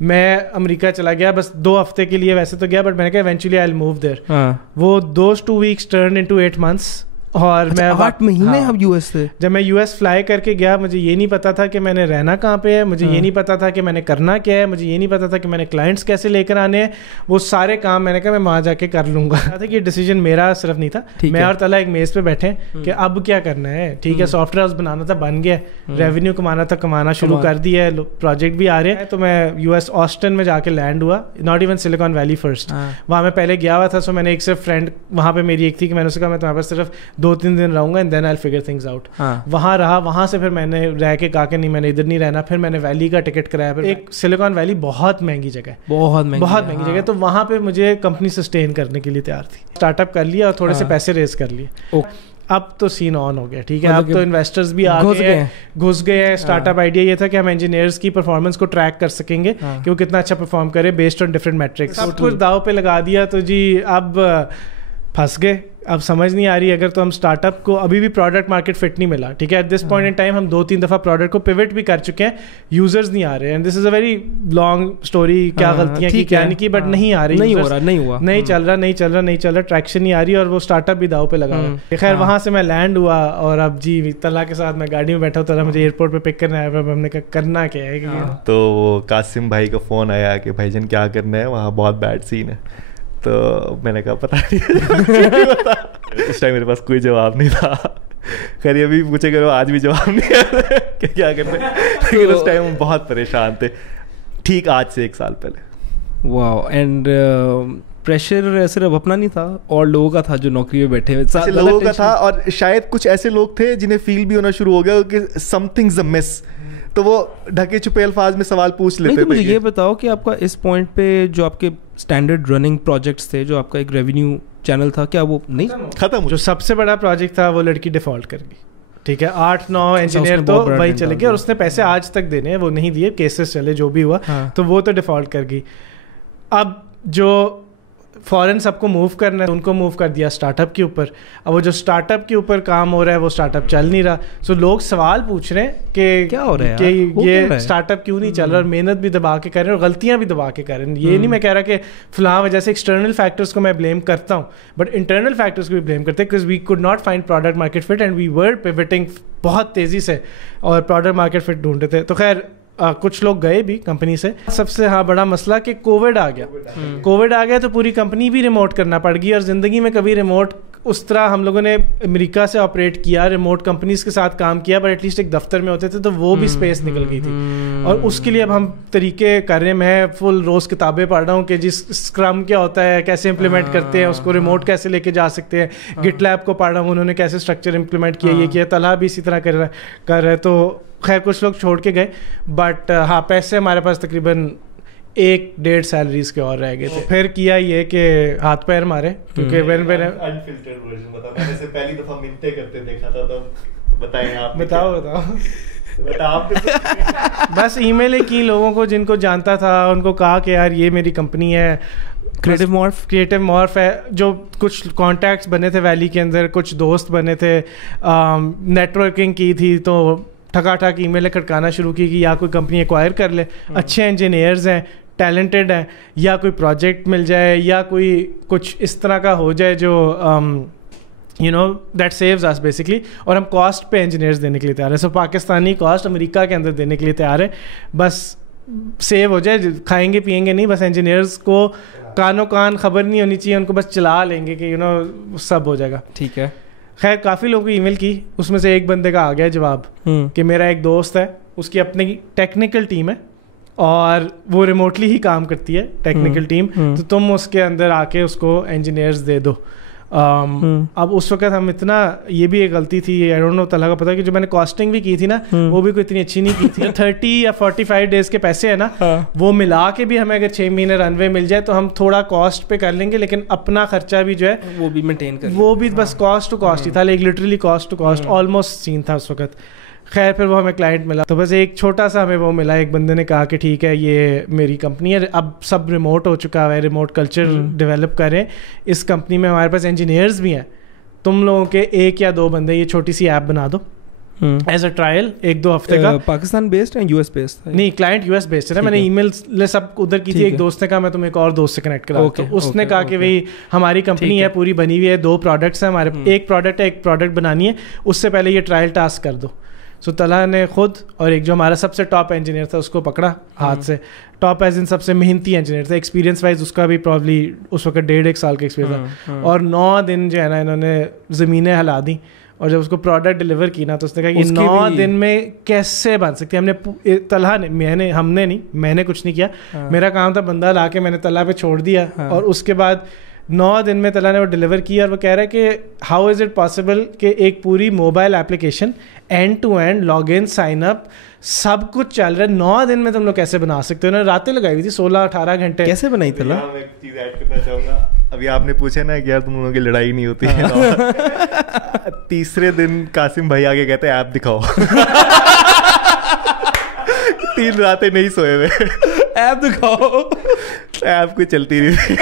میں امریکہ چلا گیا بس 2 ہفتے کے لیے ویسے تو گیا, بٹ میں نے کہا ایونچولی آئی ول موو دیر. وہ those 2 weeks turn into 8 months. اور میں 8 مہینے اب یو ایس سے, جب میں یو ایس فلائی کر کے گیا مجھے یہ نہیں پتا تھا کہ میں نے رہنا کہاں پہ ہے, مجھے یہ نہیں پتا تھا کہ میں نے کرنا کیا ہے, مجھے یہ نہیں پتا تھا کہ میں نے کلائنٹس کیسے لے کر آنے ہیں. وہ سارے کام میں نے کہا میں وہاں جا کے کر لوں گا. کہ یہ ڈیسیجن میرا صرف نہیں تھا, میں اور طلحہ ایک میز پہ بیٹھے کہ اب کیا کرنا ہے. ٹھیک ہے, سافٹ ویئر ہاؤس بنانا تھا, بن گیا, ریونیو کمانا تھا, کمانا شروع کر دیا ہے, پروجیکٹ بھی آ رہے ہیں. تو میں یو ایس آسٹن میں جا کے لینڈ ہوا, not even silicon valley first. وہاں میں پہلے گیا ہوا تھا. سو میں نے ایک صرف فرینڈ وہاں پہ میری ایک تھی کہ میں نے اسے کہا میں تمہارے پاس صرف 2-3 دن رہوں گا and then I'll figure things out. وہاں رہا, وہاں سے پھر میں نے رہ کے کہا کہ نہیں میں نے ادھر نہیں رہنا. پھر میں نے ویلی کا ٹکٹ کرایا. پھر ایک سلیکان ویلی بہت مہنگی جگہ ہے, بہت مہنگی جگہ. تو وہاں پہ مجھے کمپنی سسٹین کرنے کے لیے تیار تھی. اسٹارٹ اپ کر لیا اور تھوڑے سے پیسے ریز کر لیے. اب تو سین آن ہو گیا, ٹھیک ہے, اب تو انویسٹرز بھی آ گئے ہیں, گھس گئے ہیں. اسٹارٹ اپ آئیڈیا یہ تھا کہ ہم انجینئرز کی پرفارمنس کو ٹریک کر سکیں گے کہ وہ کتنا اچھا پرفارم کرے بیسڈ آن ڈفرنٹ میٹرکس. سب کچھ داؤ پہ لگا دیا. تو جی اب پھنس گئے. اب سمجھ نہیں آ رہی. اگر تو ہم اسٹارٹ اپ کو ابھی بھی پروڈکٹ مارکیٹ فٹ نہیں ملا, ٹھیک ہے, at this point in time ہم 2-3 دفعہ پروڈکٹ کو پیوٹ بھی کر چکے ہیں, یوزرز نہیں آ رہے. And this is a very long story, کیا غلطیاں کی کیا نہیں کی, بٹ نہیں آ رہی, نہیں ہو رہا, نہیں چل رہا, ٹریکشن نہیں آ رہی, اور وہ اسٹارٹ اپ بھی داؤ پہ لگا ہوا. خیر وہاں سے میں لینڈ ہوا, اور اب جی طلحہ کے ساتھ میں گاڑی میں بیٹھا ہوتا تھا, مجھے ایئرپورٹ پہ پک کرنے آیا. ہم نے کہا کرنا کیا ہے. تو وہ قاسم بھائی کا فون آیا کہ بھائی جان کیا کرنا ہے, وہاں بہت بیڈ سین ہے. تو میں نے کہا پتہ نہیں. اس ٹائم میرے پاس کوئی جواب نہیں تھا. خیر یہ بھی پوچھے کرو آج بھی جواب نہیں آتا کہ کیا کرتے, لیکن اس ٹائم ہم بہت پریشان تھے, ٹھیک آج سے 1 سال پہلے. واو. اینڈ پریشر صرف اپنا نہیں تھا, اور لوگوں کا تھا جو نوکری میں بیٹھے ہوئے, لوگوں کا تھا, اور شاید کچھ ایسے لوگ تھے جنہیں فیل بھی ہونا شروع ہو گیا کہ سم تھنگز اے مس, تو وہ ڈھکے چھپے الفاظ میں سوال پوچھ لیتے تھے. مجھے یہ بتاؤ کہ آپ کا اس پوائنٹ پہ جو آپ کے اسٹینڈرڈ رننگ پروجیکٹس تھے, جو آپ کا ایک ریونیو چینل تھا, کیا وہ نہیں ختم؟ جو سب سے بڑا پروجیکٹ تھا وہ لڑکی ڈیفالٹ کر گئی, ٹھیک ہے, 8-9 انجینئر تو وہی چلے گئے, اور اس نے پیسے آج تک دینے ہیں, وہ نہیں دیے, کیسز چلے جو بھی ہوا, تو وہ تو ڈیفالٹ کر گئی. اب جو فوراً سب کو موو کرنا ہے ان کو موو کر دیا اسٹارٹ اپ کے اوپر. اب وہ جو اسٹارٹ اپ کے اوپر کام ہو رہا ہے وہ اسٹارٹ اپ چل نہیں رہا, سو لوگ سوال پوچھ رہے ہیں کہ کیا ہو رہا ہے, کہ یہ اسٹارٹ اپ کیوں نہیں چل رہا, اور محنت بھی دبا کے کر رہے ہیں اور غلطیاں بھی دبا کے کر رہے ہیں. یہ نہیں میں کہہ رہا کہ فلاں وجہ سے ایکسٹرنل فیکٹرس کو میں بلیم کرتا ہوں, بٹ انٹرنل فیکٹرس کو بھی بلیم کرتے ہیں, because we could not find product market fit and we were pivoting بہت تیزی سے, اور پروڈکٹ مارکیٹ فٹ ڈھونڈتے تھے. تو خیر کچھ لوگ گئے بھی کمپنی سے. سب سے بڑا مسئلہ کہ کووڈ آ گیا تو پوری کمپنی بھی ریموٹ کرنا پڑ گئی, اور زندگی میں کبھی ریموٹ اس طرح ہم لوگوں نے امریکہ سے آپریٹ کیا, ریموٹ کمپنیز کے ساتھ کام کیا, بٹ ایٹ لیسٹ ایک دفتر میں ہوتے تھے تو وہ بھی اسپیس نکل گئی تھی. اور اس کے لیے اب ہم طریقے کر رہے ہیں, میں فل روز کتابیں پڑھ رہا ہوں کہ جس اسکرم کیا ہوتا ہے, کیسے امپلیمنٹ کرتے ہیں اس کو, ریموٹ کیسے لے کے جا سکتے ہیں. گٹ لیب کو پڑھ رہا ہوں, انہوں نے کیسے اسٹرکچر امپلیمنٹ کیا, یہ کیا. طلحہ بھی اسی طرح کر رہا ہے. تو خیر کچھ لوگ چھوڑ کے گئے, بٹ ہاں پیسے ہمارے پاس تقریباً 1-1.5 سیلریز کے اور رہ گئے تھے. پھر کیا یہ کہ ہاتھ پیر مارے, کیونکہ پہلی دفعہ منتیں کرتے دیکھا تھا. تو بتائیں آپ, بتاؤ بس ای میلیں کی لوگوں کو جن کو جانتا تھا, ان کو کہا کہ یار یہ میری کمپنی ہے, کریٹو مورف ہے. جو کچھ کانٹیکٹس بنے تھے ویلی کے اندر, کچھ دوست بنے تھے, نیٹ ورکنگ کی تھی, تو ٹھکا ٹھک ای میلیں کھٹکانا شروع کی کہ یا کوئی کمپنی ایکوائر کر لے, اچھے انجینئرز ہیں, ٹیلنٹڈ ہیں, یا کوئی پروجیکٹ مل جائے, یا کوئی کچھ اس طرح کا ہو جائے جو you know that saves us basically. اور ہم کاسٹ پہ انجینئرز دینے کے لیے تیار ہیں. سو پاکستانی کاسٹ امریکہ کے اندر دینے کے لیے تیار ہے, بس سیو ہو جائے, کھائیں گے پئیں گے نہیں, بس انجینئرز کو کانوں کان خبر نہیں ہونی چاہیے, ان کو بس چلا لیں گے کہ یو نو سب ہو جائے گا. ٹھیک ہے. خیر کافی لوگوں کو ای میل کی, اس میں سے ایک بندے کا آ گیا جواب کہ میرا ایک دوست ہے, اس کی اپنی ٹیکنیکل ٹیم ہے اور وہ ریموٹلی ہی کام کرتی ہے ٹیکنیکل ٹیم, تو تم اس کے اندر آ کے اس کو انجینئرز دے دو. اب اس وقت ہم اتنا, یہ بھی ایک غلطی تھی, آئی ڈونٹ نو طلحہ کا پتا, کہ جو میں نے کاسٹنگ بھی کی تھی نا وہ بھی کوئی اتنی اچھی نہیں کی تھی. 30 یا 45 ڈیز کے پیسے ہیں نا, وہ ملا کے بھی ہمیں اگر 6 مہینے رن وے مل جائے تو ہم تھوڑا کاسٹ پہ کر لیں گے, لیکن اپنا خرچہ بھی جو ہے وہ بھی مینٹین کر, وہ بھی بس کاسٹ ٹو کاسٹ ہی تھا, لیکن literally cost to cost almost same تھا اس وقت. خیر پھر وہ ہمیں کلائنٹ ملا, تو بس ایک چھوٹا سا ہمیں وہ ملا, ایک بندے نے کہا کہ ٹھیک ہے یہ میری کمپنی ہے, اب سب ریموٹ ہو چکا ہے, ریموٹ کلچر ڈیولپ کریں, اس کمپنی میں ہمارے پاس انجینئرز بھی ہیں, تم لوگوں کے 1 یا 2 بندے یہ چھوٹی سی ایپ بنا دو ایز اے ٹرائل 1-2 ہفتے کا. پاکستان بیسڈ ہے, یو ایس بیسڈ ہے؟ نہیں, کلائنٹ یو ایس بیسڈ ہے. میں نے ای میل سب ادھر کی تھی, ایک دوست نے کہا میں تمہیں ایک اور دوست سے کنیکٹ کرا, تو اس نے کہا کہ بھائی ہماری کمپنی ہے پوری بنی ہوئی ہے, 2 پروڈکٹس ہیں ہمارے, ایک پروڈکٹ ہے, ایک پروڈکٹ بنانی ہے, اس سے پہلے یہ ٹرائل ٹاسک کر دو. سو طلحہ نے خود اور ایک جو ہمارا سب سے ٹاپ انجینئر تھا اس کو پکڑا ہاتھ سے, ٹاپ ایز ان سب سے محنتی انجینئر تھا, ایکسپیرینس وائز اس کا بھی پرابلی اس وقت 1.5-1 سال کا ایکسپیرینس تھا, اور 9 دن جو ہے نا انہوں نے زمینیں ہلا دیں, اور جب اس کو پروڈکٹ ڈلیور کی نا تو اس نے کہا کہ 9 دن میں کیسے بن سکتی ہے. ہم نے طلحہ نے, ہم نے نہیں, میں نے کچھ نہیں کیا, میرا کام تھا بندہ لا کے میں نے طلحہ پہ چھوڑ دیا, اور اس کے بعد 9 دن میں طلحہ نے وہ ڈلیور کی. اور وہ کہہ رہا ہے کہ ہاؤ از اٹ پاسبل کہ ایک پوری mobile application end to end log in sign up سب کچھ چل رہا ہے, 9 دن میں تم لوگ کیسے بنا سکتے ہو. انہوں نے راتیں لگائی ہوئی تھی, 16-18 گھنٹے. کیسے بنائی طلحہ؟ میں ایک چیز ایڈ کرنا چاہوں گا, ابھی آپ نے پوچھا نا کہ یار تم لوگوں کی لڑائی نہیں ہوتی ہے, تیسرے دن قاسم بھائی آگے کہتے ہیں ایپ دکھاؤ. 3 راتیں نہیں سوئے ہوئے, ایپ دکھاؤ, ایپ کوئی چلتی نہیں تھی.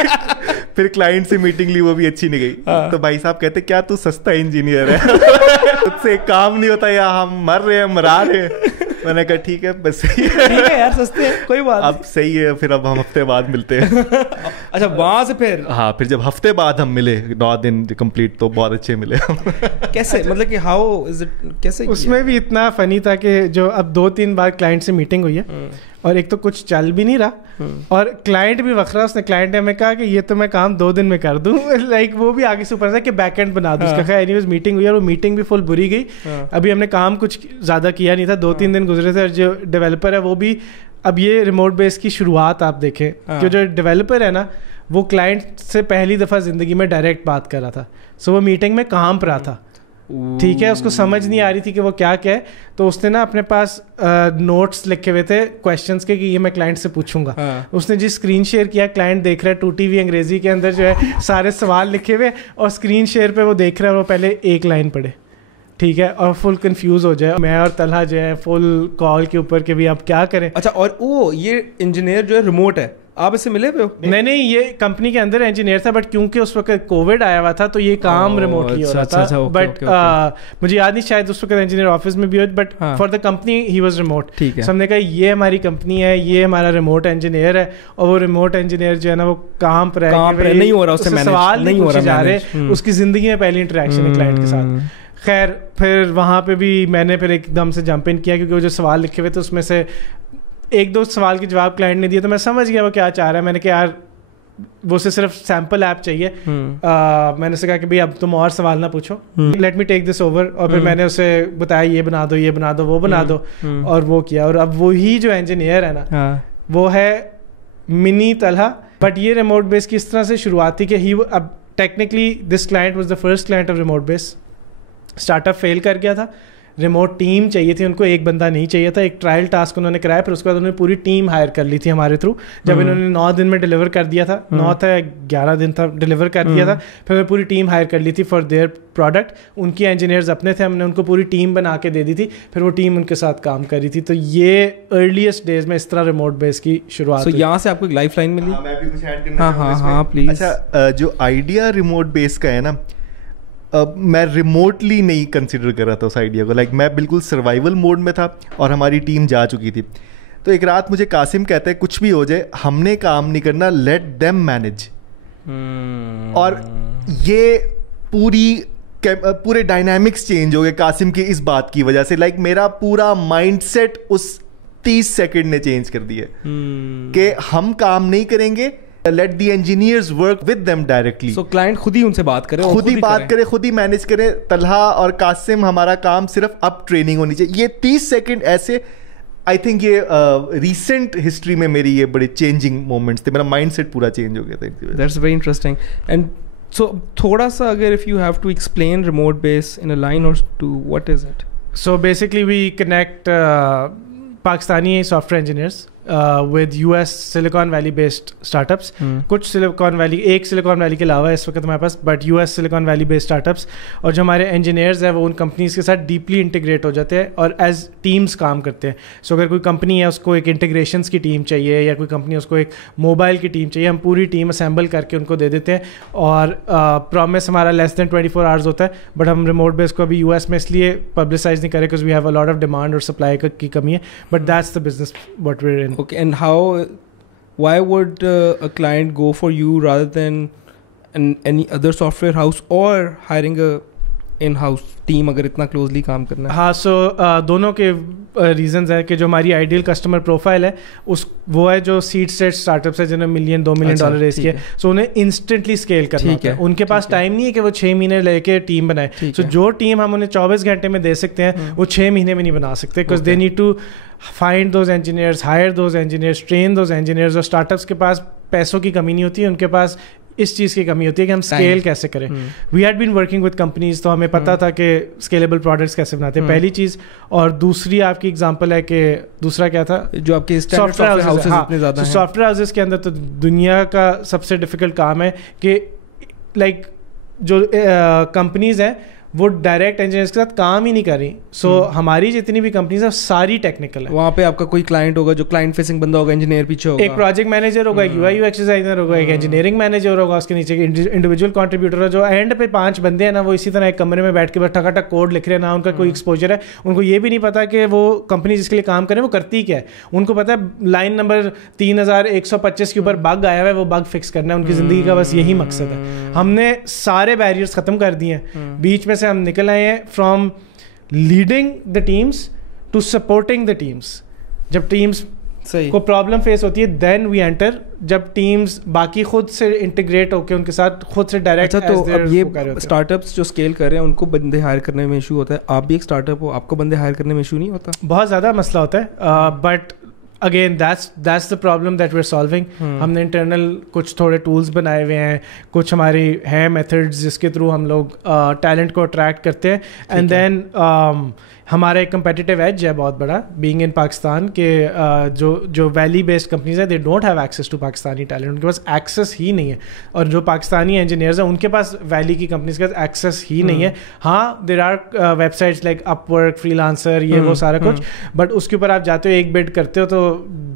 پھر کلائنٹ سے میٹنگ لی, وہ بھی اچھی نہیں گئی. تو بھائی صاحب کہتے کیا تو سستا انجینئر ہے, تجھ سے کام نہیں ہوتا, یا ہم مر رہے ہیں مرا رہے ہیں. میں نے کہا ٹھیک ہے بس صحیح ہے یار, سستے ہیں کوئی بات, اب صحیح ہے. پھر اب ہم ہفتے بعد ملتے ہیں. اچھا وہاں سے پھر ہاں, پھر جب ہفتے بعد ہم ملے 9 دن کمپلیٹ, تو بہت اچھے ملے. کیسے, مطلب کہ ہاؤ از اٹ, کیسے؟ اس میں بھی اتنا فنی تھا کہ جو اب 2-3 بار کلائنٹ سے میٹنگ ہوئی ہے, اور ایک تو کچھ چل بھی نہیں رہا اور کلائنٹ بھی وکھرا. اس نے کلائنٹ نے ہمیں کہا کہ یہ تو میں کام 2 دن میں کر دوں, لائک وہ بھی آگے سے اوپر تھا کہ بیک اینڈ بنا دوں اس کا. خیر اینی ویز میٹنگ ہوئی اور وہ میٹنگ بھی فل بری گئی. ابھی ہم نے کام کچھ زیادہ کیا نہیں تھا, 2-3 دن گزرے تھے. اور جو ڈیولپر ہے وہ بھی, اب یہ ریموٹ بیس کی شروعات آپ دیکھیں کہ جو ڈیولپر ہے نا وہ کلائنٹ سے پہلی دفعہ زندگی میں ڈائریکٹ بات کر رہا تھا. سو وہ میٹنگ میں کام پر آ تھا, ٹھیک ہے, اس کو سمجھ نہیں آ رہی تھی کہ وہ کیا ہے. تو اس نے نا اپنے پاس نوٹس لکھے ہوئے تھے کویشچنس کے کہ یہ میں کلائنٹ سے پوچھوں گا. اس نے جی اسکرین شیئر کیا, کلائنٹ دیکھ رہا ہے 2TV انگریزی کے اندر جو ہے سارے سوال لکھے ہوئے, اور اسکرین شیئر پہ وہ دیکھ رہا ہے اور وہ پہلے ایک لائن پڑھے, ٹھیک ہے, اور فل کنفیوز ہو جائے. میں اور طلحہ جو ہے فل کال کے اوپر کہ بھی آپ کیا کریں. اچھا, اور وہ یہ انجینئر جو ہے ریموٹ ہے, آپ اس سے ملے ہوئے ہو؟ نہیں, یہ کمپنی کے اندر انجینئر تھا, بٹ کیونکہ اس وقت کووڈ آیا ہوا تھا تو یہ کام ریموٹلی ہو رہا تھا. بٹ مجھے یاد نہیں, شاید اس وقت انجینئر آفس میں بھی ہو, بٹ فار دا کمپنی ہی واز ریموٹ. ہم نے کہا یہ ہماری کمپنی ہے, یہ ہمارا ریموٹ انجینئر ہے, اور وہ ریموٹ انجینئر جو ہے نا وہ کام پر نہیں ہو رہا, اس سے سوال نہیں پوچھے جا رہے, اس کی زندگی میں پہلی انٹریکشن ہے کلائنٹ کے ساتھ. خیر پھر وہاں پہ بھی میں نے پھر ایک دم سے جمپ ان کیا, کیونکہ وہ جو سوال لکھے ہوئے تھے اس میں سے 1-2 سوال کے جواب کلائنٹ نے دیے, تو میں سمجھ گیا وہ کیا چاہ رہا ہے. میں نے کہا یار وہ سے صرف سیمپل ایپ چاہیے. میں نے اسے کہا کہ بھائی اب تم اور سوال نہ پوچھو, لیٹ می ٹیک دس اوور. اور پھر میں نے اسے بتایا یہ بنا دو, یہ بنا دو, وہ بنا دو, اور وہ کیا. اور اب وہی جو انجینئر ہے نا وہ ہے منی طلحہ. بٹ یہ ریموٹ بیس کی اس طرح سے شروعات تھی کہ ہی, اب technically this client was the first client of remote base. Startup fail کر گیا تھا, ریموٹ ٹیم چاہیے تھی ان کو, ایک بندہ نہیں چاہیے تھا. ایک ٹرائل ٹاسک انہوں نے کرایا, پھر اس کے بعد انہوں نے پوری ٹیم ہائر کر لی تھی ہمارے تھرو. جب انہوں نے 9 دن میں ڈلیور کر دیا تھا, 9 تھا 11 دن تھا, ڈلیور کر دیا تھا, پھر انہوں نے پوری ٹیم ہائر کر لی تھی فار دیئر پروڈکٹ. ان کی انجینئرز اپنے تھے, ہم نے ان کو پوری ٹیم بنا کے دے دی تھی, پھر وہ ٹیم ان کے ساتھ کام کر رہی تھی. تو یہ ارلیسٹ ڈیز میں اس طرح ریموٹ بیس کی شروعات ہوئی. یہاں سے آپ کو ایک لائف لائن ملی. میں بھی کچھ ایڈ کرنا چاہوں گا. ہاں پلیز. اچھا, جو آئیڈیا ریموٹ بیس کا ہے نا, میں ریموٹلی نہیں کنسیڈر کر رہا تھا اس آئیڈیا کو. لائک میں بالکل سروائیول موڈ میں تھا اور ہماری ٹیم جا چکی تھی. تو ایک رات مجھے قاسم کہتا ہے کچھ بھی ہو جائے ہم نے کام نہیں کرنا, لیٹ دیم مینیج. اور یہ پورے ڈائنامکس چینج ہو گئے قاسم کی اس بات کی وجہ سے. لائک میرا پورا مائنڈ سیٹ اس 30 سیکنڈ نے چینج کر دیا کہ ہم کام نہیں کریں گے, let the engineers work with them directly. So client خود ہی ان سے بات کرے, خود ہی بات کرے, خود ہی مینیج کرے. طلحہ اور قاسم ہمارا کام صرف اب ٹریننگ ہونی چاہیے. یہ 30 سیکنڈ ایسے آئی تھنک یہ ریسنٹ ہسٹری میں میری یہ بڑے چینجنگ مومنٹس تھے. میرا مائنڈ سیٹ پورا چینج ہو گیا تھا. That's very interesting. And so تھوڑا سا اگر if you have to explain remote base in a line or two, what is it? So basically we connect Pakistani software engineers with US Silicon Valley based startups. کچھ Silicon Valley, ایک Silicon Valley کے علاوہ اس وقت ہمارے پاس, but US Silicon Valley based startups. اور جو ہمارے انجینئرز ہیں وہ ان کمپنیز کے ساتھ ڈیپلی انٹیگریٹ ہو جاتے ہیں اور ایز ٹیمس کام کرتے ہیں. سو اگر کوئی کمپنی ہے اس کو ایک انٹیگریشنس کی ٹیم چاہیے, یا کوئی کمپنی اس کو ایک موبائل کی ٹیم چاہیے, ہم پوری ٹیم اسمبل کر کے ان کو دے دیتے ہیں. اور پرومس ہمارا لیس دین 24 آورز ہوتا ہے. بٹ ہم ریموٹ بیس کو ابھی US میں اس لیے پبلسائز نہیں کرے because we have a lot of demand اور سپلائی کی کمی ہے. But that's the business what we are in. Okay, and why would a client go for you rather than any other software house or hiring a in-house team اگر اتنا closely کام کرنا ہے؟ ہاں, سو دونوں کے ریزنز ہیں کہ جو ہماری آئیڈیل کسٹمر پروفائل ہے وہ ہے جو سیڈ اسٹیج اسٹارٹ اپس ہے جنہوں نے $1-2 million ریز کیا. سو انہیں انسٹنٹلی اسکیل کرنا ہے. ان کے پاس ٹائم نہیں ہے کہ وہ 6 مہینے لے کے ٹیم بنائے. سو جو ٹیم ہم انہیں 24 گھنٹے میں دے سکتے ہیں وہ 6 مہینے میں نہیں بنا سکتے, because they need to find those engineers, hire those engineers, train those engineers. اور اسٹارٹ اپس کے پاس پیسوں کی کمی نہیں ہوتی ہے, ان کے پاس اس چیز کی کمی ہوتی ہے کہ ہم اسکیل کیسے کریں. We had been working with companies, تو ہمیں پتہ تھا کہ اسکیلیبل پروڈکٹس کیسے بناتے ہیں, پہلی چیز. اور دوسری آپ کی ایگزامپل ہے کہ دوسرا کیا تھا, جو آپ کے سافٹ ویئر ہاؤسز اتنے زیادہ ہیں. سافٹ ویئر ہاؤسز کے اندر تو دنیا کا سب سے ڈیفیکلٹ کام ہے کہ لائک جو کمپنیز ہیں وہ ڈائریکٹ انجینئرس کے ساتھ کام ہی نہیں کر رہی. سو ہماری جتنی بھی کمپنیز ہیں ساری ٹیکنیکل ہے. وہاں پہ آپ کا کوئی کلائنٹ ہوگا جو کلائنٹ فیسنگ بندہ ہوگا, انجینئر پیچھے ہوگا, ایک پروجیکٹ مینیجر ہوگا, ایک UI UX ڈیزائنر ہوگا, ایک انجینئرنگ مینیجر ہوگا, اس کے نیچے انڈیویجول کنٹریبیوٹر ہے. جو اینڈ پہ 5 بندے ہیں نا وہ اسی طرح ایک کمرے میں بیٹھ کے بس ٹکا ٹک کوڈ لکھ رہے ہیں, نہ ان کا کوئی ایکسپوجر ہے. ان کو یہ بھی نہیں پتا کہ وہ کمپنی جس کے لیے کام کریں وہ کرتی کیا ہے. ان کو پتا ہے لائن نمبر 3125 کے اوپر بگ آیا ہوا ہے, وہ بگ فکس کرنا ہے. ان کی زندگی کا بس یہی مقصد ہے. ہم نے سارے بیریئرس ختم کر دیے ہیں, بیچ میں سے ہم نکل آئے ہیں from leading the teams to supporting the teams. جب ٹیمس کو پرابلم فیس ہوتی ہے, دین وی انٹر, جب ٹیمز باقی خود سے انٹیگریٹ ہو کے ان کے ساتھ خود سے ڈائریکٹ. تو اب یہ اسٹارٹ اپس جو اسکیل کر رہے ہیں ان کو بندے ہائر کرنے میں ایشو ہوتا ہے, آپ بھی ایک اسٹارٹ اپ ہو, آپ کو بندے ہائر کرنے میں ایشو نہیں ہوتا؟ بہت زیادہ مسئلہ ہوتا ہے, but again that's the problem that we're solving. ہم نے انٹرنل کچھ تھوڑے ٹولس بنائے ہوئے ہیں, کچھ ہماری ہیں میتھڈز جس کے تھرو ہم لوگ ٹیلنٹ کو اٹریکٹ کرتے ہیں, اینڈ دین ہمارا ایک کمپیٹیٹیو ایج ہے بہت بڑا بینگ ان پاکستان کہ جو ویلی بیسڈ کمپنیز ہیں they don't have access to Pakistani talent, ان کے پاس ایکسیس ہی نہیں ہے, اور جو پاکستانی انجینئرز ہیں ان کے پاس ویلی کی کمپنیز کے پاس ایکسیس ہی نہیں ہے. ہاں there are websites like Upwork, freelancer, یہ وہ سارا کچھ, بٹ اس کے اوپر آپ جاتے ہو ایک بڈ کرتے ہو تو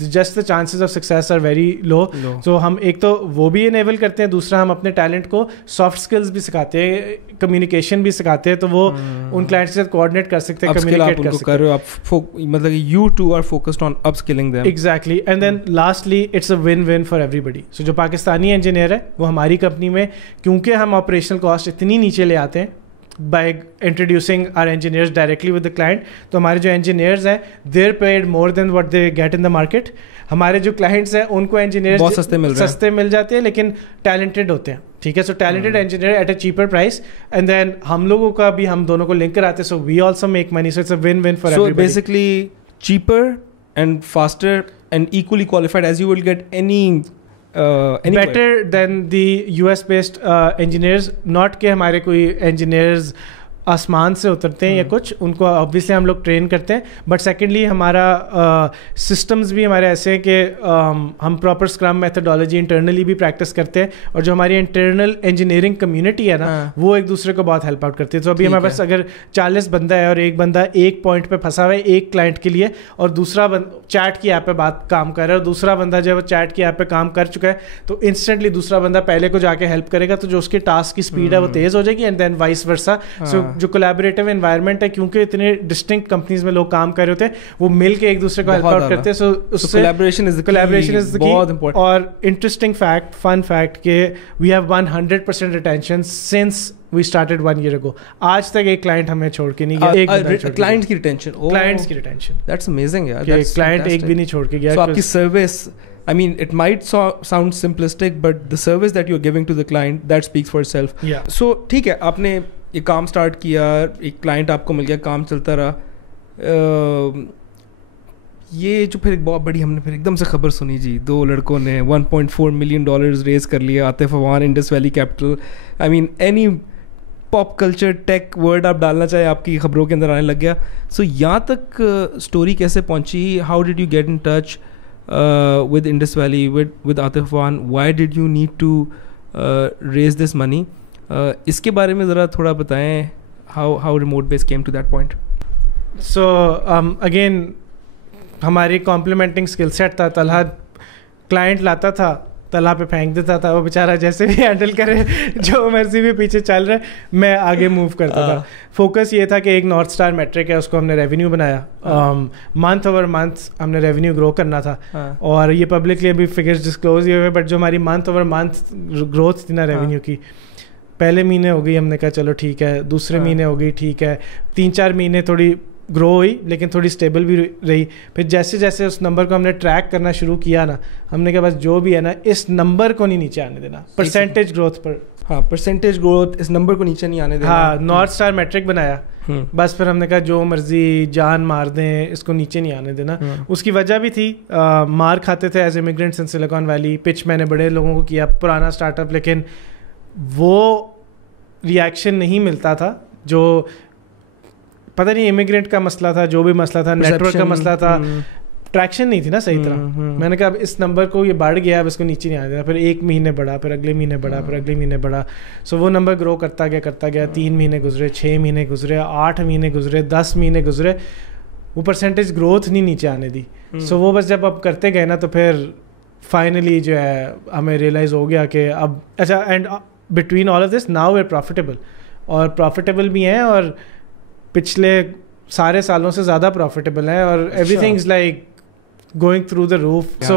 just the chances of success are very low. So ہم ایک تو وہ بھی انیبل کرتے ہیں, دوسرا ہم اپنے ٹیلنٹ کو سافٹ اسکلز بھی سکھاتے ہیں, کمیونیکیشن بھی سکھاتے ہیں, تو وہ ان کلائنٹس کے ساتھ کوآرڈینیٹ کر سکتے ہیں, کمیونیکیٹ کر سکتے ہیں. مطلب you two are focused on upskilling them. Exactly. And then lastly it's a win-win for everybody. So جو پاکستانی انجینئر ہے وہ ہماری کمپنی میں, کیونکہ ہم آپریشنل کاسٹ اتنی نیچے لے آتے ہیں by introducing our engineers directly with the client, تو ہمارے جو انجینئرز ہیں they're paid more than what they get in the market. ہمارے جو کلائنٹس ہیں ان کو انجینئرز سستے مل جاتے ہیں لیکن ٹیلنٹڈ ہوتے ہیں, ٹھیک ہے. So talented engineer at a cheaper price, and then ہم لوگوں کا بھی ہم دونوں کو لنک کراتے ہیں, so we also make money. So it's a win win for every. So basically cheaper and faster and equally qualified as you will get any better than the US based engineers. not کہ ہمارے کوئی engineers آسمان سے اترتے ہیں یا کچھ, ان کو obviously ہم لوگ ٹرین کرتے ہیں, بٹ سیکنڈلی ہمارا سسٹمز بھی ہمارے ایسے ہیں کہ ہم پراپر اسکرم میتھڈالوجی انٹرنلی بھی پریکٹس کرتے ہیں, اور جو ہماری انٹرنل انجینئرنگ کمیونٹی ہے نا وہ ایک دوسرے کو بہت ہیلپ آؤٹ کرتی ہے. تو ابھی ہمارے پاس اگر 40 بندہ ہے اور ایک بندہ ایک پوائنٹ پہ پھنسا ہوا ہے ایک کلائنٹ کے لیے, اور دوسرا چیٹ کی ایپ پہ کام کر رہا ہے, اور دوسرا بندہ جو ہے وہ چیٹ کی ایپ پہ کام کر چکا ہے, تو انسٹنٹلی دوسرا بندہ پہلے کو جا کے ہیلپ کرے گا, تو جو اس کی ٹاسک کی اسپیڈ ہے وہ تیز ہو جائے گی, اینڈ دین وائس ورسا. سو جو کولیبریٹو انوائرمنٹ ہے, کیونکہ اتنے ڈسٹنکٹ کمپنیز میں لوگ کام کر رہے ہوتے ہیں, وہ مل کے ایک دوسرے کو ہیلپ آؤٹ کرتے ہیں. سو اس سے کولیبریشن از دی کی. اور انٹرسٹنگ فیکٹ, فن فیکٹ کہ we have 100% retention since we started 1 year ago. آج تک ایک کلائنٹ ہمیں چھوڑ کے نہیں گیا. کلائنٹ کی ریٹینشن, کلائنٹس کی ریٹینشن, دیٹس امیزنگ یار. کلائنٹ ایک بھی نہیں چھوڑ کے گیا. So آپ کی service, I mean it might sound simplistic but the service that you're giving to the client that speaks for itself. Yeah. So ٹھیک ہے, آپ نے یہ کام سٹارٹ کیا, ایک کلائنٹ آپ کو مل گیا, کام چلتا رہا. یہ جو پھر ایک بہت بڑی ہم نے پھر ایک دم سے خبر سنی جی, 2 لڑکوں نے $1.4 million ریز کر لیا, Atif Awan, Indus valley capital. I mean any pop culture take word آپ ڈالنا چاہے آپ کی خبروں کے اندر آنے لگ گیا. سو یہاں تک اسٹوری کیسے پہنچی, how did you get in touch with Indus Valley, with Atif Awan, why did you need to raise this money, اس کے بارے میں ذرا تھوڑا بتائیں, how remote base came to that point. So again ہماری کمپلیمنٹنگ اسکل سیٹ تھا. طلحہ کلائنٹ لاتا تھا, طلحہ پہ پھینک دیتا تھا, وہ بیچارہ جیسے بھی ہینڈل کرے, جو مرضی بھی پیچھے چل رہے, میں آگے موو کرتا تھا. فوکس یہ تھا کہ ایک نارتھ اسٹار میٹرک ہے, اس کو ہم نے ریونیو بنایا, منتھ اوور منتھ ہم نے ریونیو گرو کرنا تھا, اور یہ پبلکلی ابھی فگرز ڈسکلوز ہی ہوئے, بٹ جو ہماری منتھ اوور منتھ گروتھ تھی نا ریونیو کی, پہلے مہینے ہو گئی, ہم نے کہا چلو ٹھیک ہے, دوسرے مہینے ہو گئی ٹھیک ہے, 3-4 مہینے تھوڑی گرو ہوئی لیکن تھوڑی اسٹیبل بھی رہی. پھر جیسے جیسے اس نمبر کو ہم نے ٹریک کرنا شروع کیا نا, ہم نے کہا بس جو بھی ہے نا اس نمبر کو نہیں نیچے آنے دینا, پرسنٹیج گروتھ پر. ہاں, پرسنٹیج گروتھ, اس نمبر کو نیچے نہیں آنے دینا. ہاں, نارتھ اسٹار میٹرک بنایا, بس پھر ہم نے کہا جو مرضی جان مار دیں, اس کو نیچے نہیں آنے دینا. اس کی وجہ بھی تھی, مار کھاتے تھے ایز امیگرینٹس ان سلیکان ویلی. پچ میں نے بڑے لوگوں کو کیا, پرانا اسٹارٹ اپ, لیکن وہ ریئیکشن نہیں ملتا تھا. جو پتہ نہیں امیگرینٹ کا مسئلہ تھا, جو بھی مسئلہ تھا, نیٹ ورک کا مسئلہ تھا, ٹریکشن نہیں تھی نا صحیح طرح. میں نے کہا اب اس نمبر کو یہ بڑھ گیا, اب اس کو نیچے نہیں آ دینا. پھر 1 مہینے بڑھا, پھر اگلے مہینے بڑھا, پھر اگلے مہینے بڑھا. سو وہ نمبر گرو کرتا گیا. 3 مہینے گزرے, 6 مہینے گزرے, 8 مہینے گزرے, 10 مہینے گزرے, وہ پرسنٹیج گروتھ نہیں نیچے آنے دی. سو وہ بس جب اب کرتے گئے نا, تو پھر فائنلی جو ہے ہمیں ریئلائز ہو گیا کہ اب اچھا, and between all of this now where profitable, اور پروفیٹیبل بھی ہیں, اور پچھلے سارے سالوں سے زیادہ پروفیٹیبل ہیں, اور every thing is like going through the roof. Yeah. So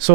So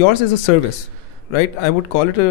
yours is a service, right? I would call it a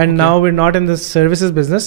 and now we're not in the services business.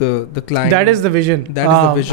the client? That is the vision.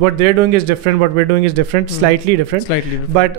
what they're doing is different, what we're doing is different, slightly different. But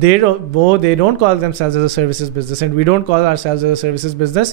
they don't call themselves as a services business and we don't call ourselves as a services business.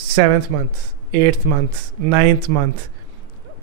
7th month, 8th month, 9th month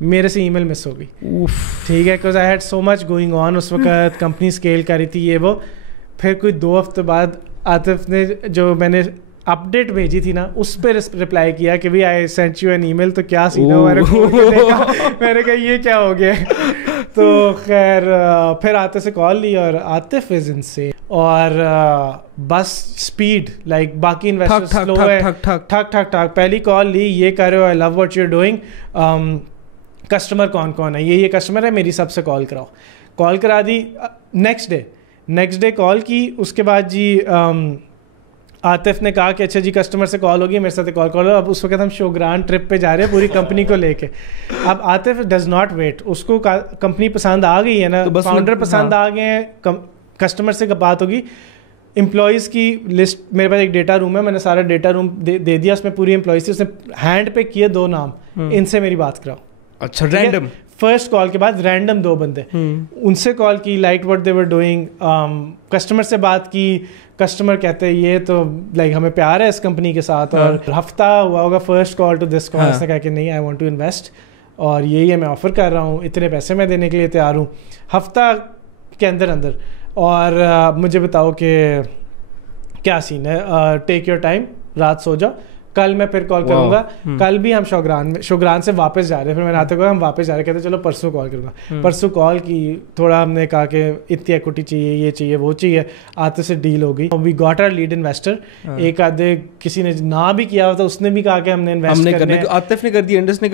میرے سے ای میل مس ہو گئی, ٹھیک ہے, because I had so much going on اس وقت, company scale کر رہی تھی یہ وہ. پھر کوئی 2 ہفتے بعد عاطف نے جو میں نے اپڈیٹ بھیجی تھی نا اس پہ رپلائی کیا کہ بھائی آئی سینٹ یو این ای میل. تو کیا سینا میں نے کہا یہ کیا ہو گیا. تو خیر پھر عاطف سے کال لی اور عاطف از انسین, اور بس اسپیڈ لائک باقی انویسٹر سلو ہے, ٹھک ٹھک ٹھک پہلی کال لی, یہ کر رہے ہو, I love what you are doing, customer کون کون ہے, یہ کسٹمر ہے میری, سب سے کال کراؤ. کال کرا دی. نیکسٹ ڈے کال کی. اس کے بعد جی عاطف نے کہا کہ اچھا جی کسٹمر سے کال ہوگی, میرے ساتھ کال کرو. اب اس وقت ہم شوگران ٹرپ پہ جا رہے ہیں پوری کمپنی کو لے کے. اب عاطف ڈز ناٹ ویٹ, اس کو کمپنی پسند آ گئی ہے نا, فاؤنڈر پسند آ گئے ہیں, کسٹمر سے بات ہوگی. امپلائیز کی لسٹ میرے پاس ایک ڈیٹا روم ہے, میں نے سارا ڈیٹا روم دے دیا, اس میں پوری امپلائیز تھی. اس نے ہینڈ پہ کیے 2 نام, ان سے میری بات کراؤ. اچھا رینڈم فرسٹ کال کے بعد رینڈم 2 بندے, ان سے کال کی, like what they were doing. Customer سے بات کی, کسٹمر کہتے ہیں یہ تو لائک ہمیں پیار ہے اس کمپنی کے ساتھ, اور ہفتہ ہوا ہوگا فرسٹ کال ٹو دس کال. اس نے کہا کہ نہیں, آئی وانٹ ٹو انویسٹ, اور یہ میں آفر کر رہا ہوں, اتنے پیسے میں دینے کے لیے تیار ہوں, ہفتہ کے اندر. اور مجھے بتاؤ کہ کیا سین ہے, ٹیک یور ٹائم, رات سو جاؤ, کل میں پھر کال کروں گا. کل بھی ہم شوگران سے واپس جا رہے ہیں, پھر میں نے آتے کو ہم واپس جا رہے, کہتے چلو پرسوں کال کروں گا. پرسوں کال کی, تھوڑا ہم نے کہا کہ اتنی ایکوٹی چاہیے, یہ چاہیے, وہ چاہیے, آتے سے ڈیل ہو گئی. We got our lead investor. ایک آدھے کسی نے نہ بھی کیا ہوا تھا, اس نے بھی کہا کہ ہم نے انویسٹ کرنا ہے. عاطف نے کر دیا, انڈس نے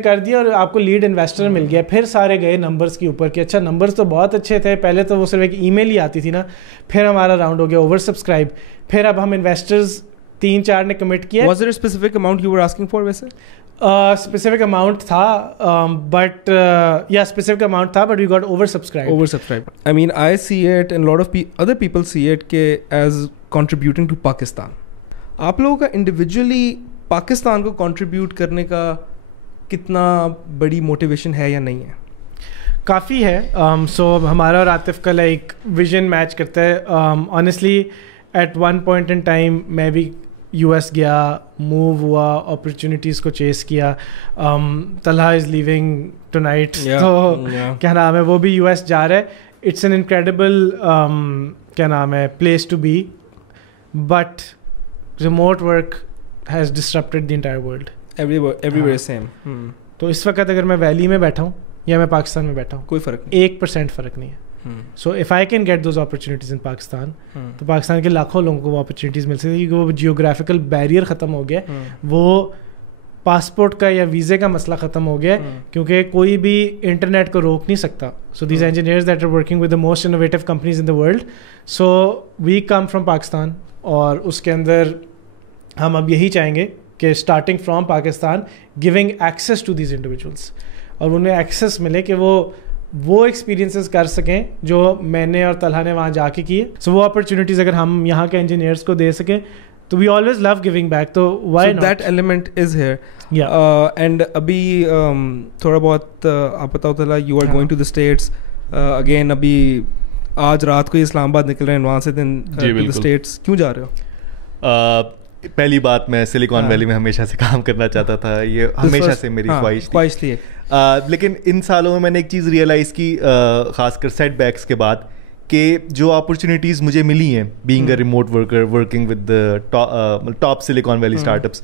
کر دیا, اور آپ کو لیڈ انویسٹر مل گیا. پھر سارے گئے نمبرز کے اوپر کہ اچھا نمبرز تو بہت اچھے تھے, پہلے تو وہ صرف ایک ای میل ہی آتی تھی نا. پھر ہمارا راؤنڈ ہو گیا اوور سبسکرائب. پھر اب ہم انویسٹرز 3-4 نے کمٹ کیا. Was there a specific amount you were asking for ویسے؟ specific amount تھا, but yeah, specific amount تھا, but we got oversubscribed. I mean, I see it and a lot of other people see it کہ as contributing to Pakistan. آپ لوگوں کا individually Pakistan کو contribute کرنے کا کتنا بڑی موٹیویشن ہے یا نہیں ہے؟ کافی ہے. سو ہمارا اور عاطف کا لائک ویژن میچ کرتا ہے. Honestly at one point in time میں بھی یو ایس گیا, موو ہوا, اپرچونیٹیز کو چیز کیا. Talha is leaving tonight, تو کیا نام ہے, وہ بھی یو ایس جا رہا ہے. اٹس این انکریڈیبل کیا نام ہے place to be, but remote work has disrupted the entire world. Every same. تو اس وقت اگر میں ویلی میں بیٹھا ہوں یا میں پاکستان میں بیٹھا ہوں, کوئی فرق نہیں, 1% فرق نہیں ہے. So if I can get those opportunities in Pakistan, تو پاکستان کے لاکھوں لوگوں کو وہ اپرچونیٹیز مل سکتی ہے, کیونکہ وہ جیوگرافیکل بیریئر ختم ہو گیا, وہ پاسپورٹ کا یا ویزے کا مسئلہ ختم ہو گیا, کیونکہ کوئی بھی انٹرنیٹ کو روک نہیں سکتا. So these engineers that are working with the most innovative companies in the world. So we come from Pakistan, اور اس کے اندر ہم اب یہی چاہیں گے کہ starting from Pakistan giving access to these individuals, اور انہیں ایکسیس ملے کہ وہ ایکسپیرینسز کر سکیں جو میں نے اور طلحہ نے وہاں جا کے کیے. سو وہ اپرچونیٹیز اگر ہم یہاں کے انجینئرس کو دے سکیں تو we always love giving back, تو why not, that element is here. And ابھی تھوڑا بہت آپ بتاؤ Talha, you are going to the States again, ابھی آج رات کو اسلام آباد نکل رہے ہیں وہاں سے دن ٹو دا اسٹیٹس, کیوں جا رہے ہو؟ پہلی بات, میں سلیکان ویلی میں ہمیشہ سے کام کرنا چاہتا تھا, یہ ہمیشہ سے میری خواہش تھی. لیکن ان سالوں میں میں نے ایک چیز ریئلائز کی, خاص کر سیٹ بیکس کے بعد, کہ جو اپرچونیٹیز مجھے ملی ہیں being a remote worker working with top silicon valley start ups,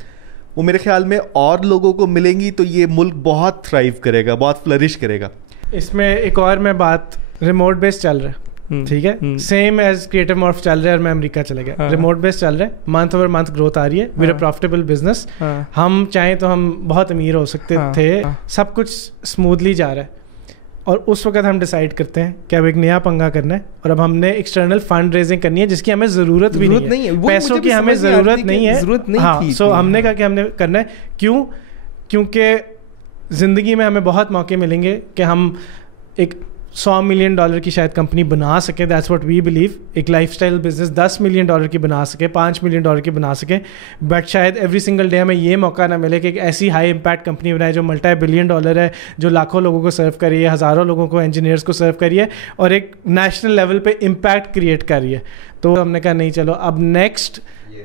وہ میرے خیال میں اور لوگوں کو ملیں گی تو یہ ملک بہت تھرائیو کرے گا, بہت فلرش کرے گا. اس میں ایک اور میں بات, ریموٹ بیس چل رہا ہے, ٹھیک ہے, سیم ایز کریٹو مورف چل رہا ہے, اور میں امریکہ چلے گیا, ریموٹ بیس چل رہا ہے, منتھ اوور منتھ گروتھ آ رہی ہے, ویئر اے پروفیٹیبل بزنس. ہم چاہیں تو ہم بہت امیر ہو سکتے تھے, سب کچھ اسموتھلی جا رہا ہے, اور اس وقت ہم ڈیسائڈ کرتے ہیں کہ اب ایک نیا پنگا کرنا ہے, اور اب ہم نے ایکسٹرنل فنڈ ریزنگ کرنی ہے جس کی ہمیں ضرورت بھی نہیں ہے, پیسوں کی ہمیں ضرورت نہیں ہے. ہاں, سو ہم نے کہا کہ ہم نے کرنا ہے. کیوں؟ کیونکہ زندگی میں ہمیں بہت موقع ملیں گے کہ ہم ایک $100 ملین کی شاید کمپنی بنا سکیں, دیٹس واٹ وی بلیو. ایک لائف اسٹائل بزنس $10 ملین کی بنا سکیں, $5 ملین کی بنا سکیں, بٹ شاید ایوری سنگل ڈے ہمیں یہ موقع نہ ملے کہ ایک ایسی ہائی امپیکٹ کمپنی بنائے جو $multi-billion ہے, جو لاکھوں لوگوں کو سرو کر رہی ہے, ہزاروں لوگوں کو, انجینئرس کو سرو کر رہی ہے, اور ایک نیشنل لیول پہ امپیکٹ کریٹ کر رہی ہے. تو ہم نے کہا نہیں, چلو اب نیکسٹ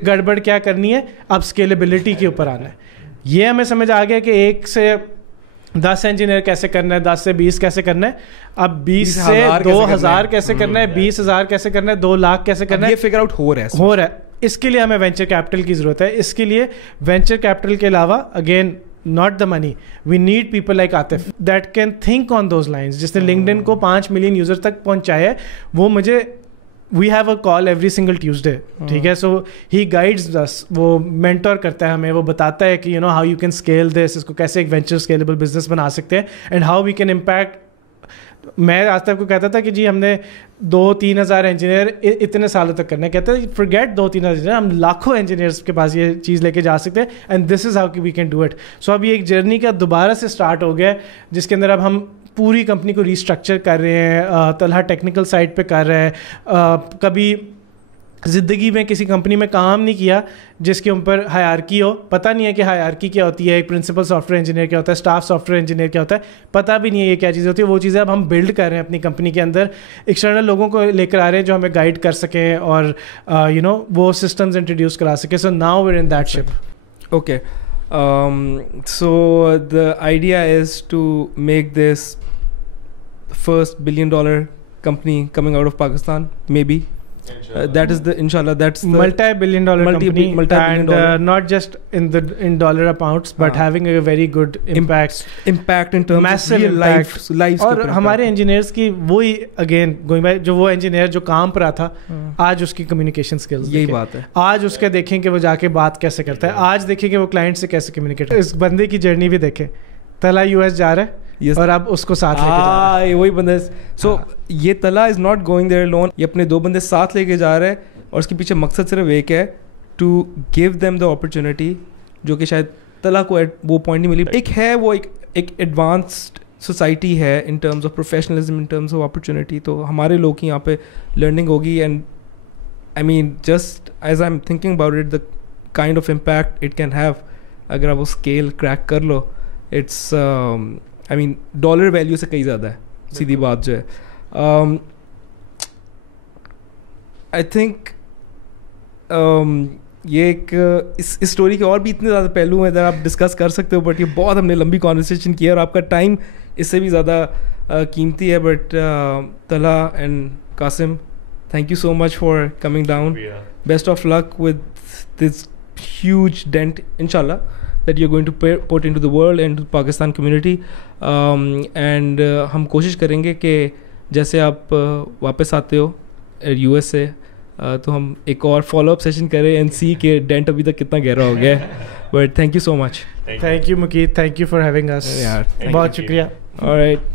گڑبڑ کیا کرنی ہے, اب اسکیلیبلٹی کے اوپر آنا ہے. یہ ہمیں سمجھ آ گیا کہ ایک سے 10 انجینئر کیسے کرنا ہے, 10 سے 20 کیسے کرنا ہے, اب 20 سے 2000 کیسے کرنا ہے, 20,000 کیسے کرنا ہے, 2 لاکھ کیسے کرنا ہے, یہ فگر آؤٹ ہو رہا ہے. اس کے لیے ہمیں وینچر کیپٹل کی ضرورت ہے. اس کے لیے وینچر کیپٹل کے علاوہ again not the money, we need people like Atif that can think on those lines. جس نے LinkedIn کو 5 ملین یوزر تک پہنچایا ہے, وہ مجھے we have a call every single Tuesday, ٹھیک ہے, so he guides us, وہ مینٹور کرتا ہے ہمیں, وہ بتاتا ہے کہ how you can scale this, اس کو کیسے ایک وینچر اسکیلیبل بزنس بنا سکتے ہیں, and how we can impact. میں آصف کو کہتا تھا کہ جی ہم نے 2-3 ہزار انجینئر اتنے سالوں تک کرنا ہے, کہتے ہیں فرگیٹ 2-3 ہزار انجینئر, ہم لاکھوں انجینئرس کے پاس یہ چیز لے کے جا سکتے ہیں, and this is how we can do it. So اب یہ ایک جرنی کا دوبارہ سے اسٹارٹ ہو گیا ہے, جس کے اندر اب ہم پوری کمپنی کو ریسٹرکچر کر رہے ہیں. طلحہ ٹیکنیکل سائڈ پہ کر رہا ہے. کبھی زندگی میں کسی کمپنی میں کام نہیں کیا جس کے اوپر ہائرارکی ہو, پتہ نہیں ہے کہ ہائرارکی کیا ہوتی ہے, ایک پرنسپل سافٹ ویئر انجینئر کیا ہوتا ہے, اسٹاف سافٹ ویئر انجینئر کیا ہوتا ہے, پتہ بھی نہیں ہے یہ کیا چیز ہوتی ہے. وہ چیزیں اب ہم بلڈ کر رہے ہیں اپنی کمپنی کے اندر, ایکسٹرنل لوگوں کو لے کر آ رہے ہیں جو ہمیں گائیڈ کر سکیں اور وہ سسٹمز انٹروڈیوس کرا سکیں. So now where in that ship. Okay, so the idea is to make this first $1 billion company coming out of Pakistan, maybe. That is the inshallah that's the multi-billion dollar company, and not just in dollar amounts but having a very good impact in terms massive of lives. اور ہمارے engineers کی وہی again going by, جو وہ engineer جو کام پر آتا, آج اس کی کمیونیکیشن اسکلز, یہی بات ہے, آج اس کے دیکھیں کہ وہ جا کے بات کیسے کرتا ہے, آج دیکھیں کہ وہ کلائنٹ سے کیسے کمیونیکیٹ. اس بندے کی جرنی بھی دیکھیں, طلحہ US جا رہا ہے اور اب اس کو ساتھ لے کے جا رہا ہے, وہی بندہ. سو یہ Talha is not going there alone, یہ اپنے 2 بندے ساتھ لے کے جا رہا ہے, اور اس کے پیچھے مقصد صرف ایک ہے, to give them the opportunity, جو کہ شاید طلحہ کو وہ پوائنٹ نہیں ملی. ایک ہے وہ ایک ایڈوانسڈ سوسائٹی ہے in terms of professionalism, in terms of opportunity, تو ہمارے لوگ کی یہاں پہ لرننگ ہوگی. And I mean just as I am thinking about it, the kind of impact it can have اگر آپ وہ اسکیل کریک کر لو. It's I mean dollar value سے کئی زیادہ ہے, سیدھی بات جو ہے. آئی تھنک یہ ایک اس اسٹوری کے اور بھی اتنے زیادہ پہلو ہیں ادھر آپ ڈسکس کر سکتے ہو, بٹ یہ بہت ہم نے لمبی کانورسیشن کی ہے اور آپ کا ٹائم اس سے بھی زیادہ قیمتی ہے. But Talha and Qasim, thank you so much for coming down. Best of luck with this huge dent, inshallah, that you're going to put into the world and to Pakistan community. And ہم کوشش کریں گے کہ جیسے آپ واپس آتے ہو US سے تو ہم ایک اور فالو اپ سیشن کریں اینڈ سی کہ ڈینٹ ابھی تک کتنا گہرا ہو گیا ہے. But thank you so much. Thank you Muqeed, thank you for having us. یار بہت شکریہ. آلرائٹ.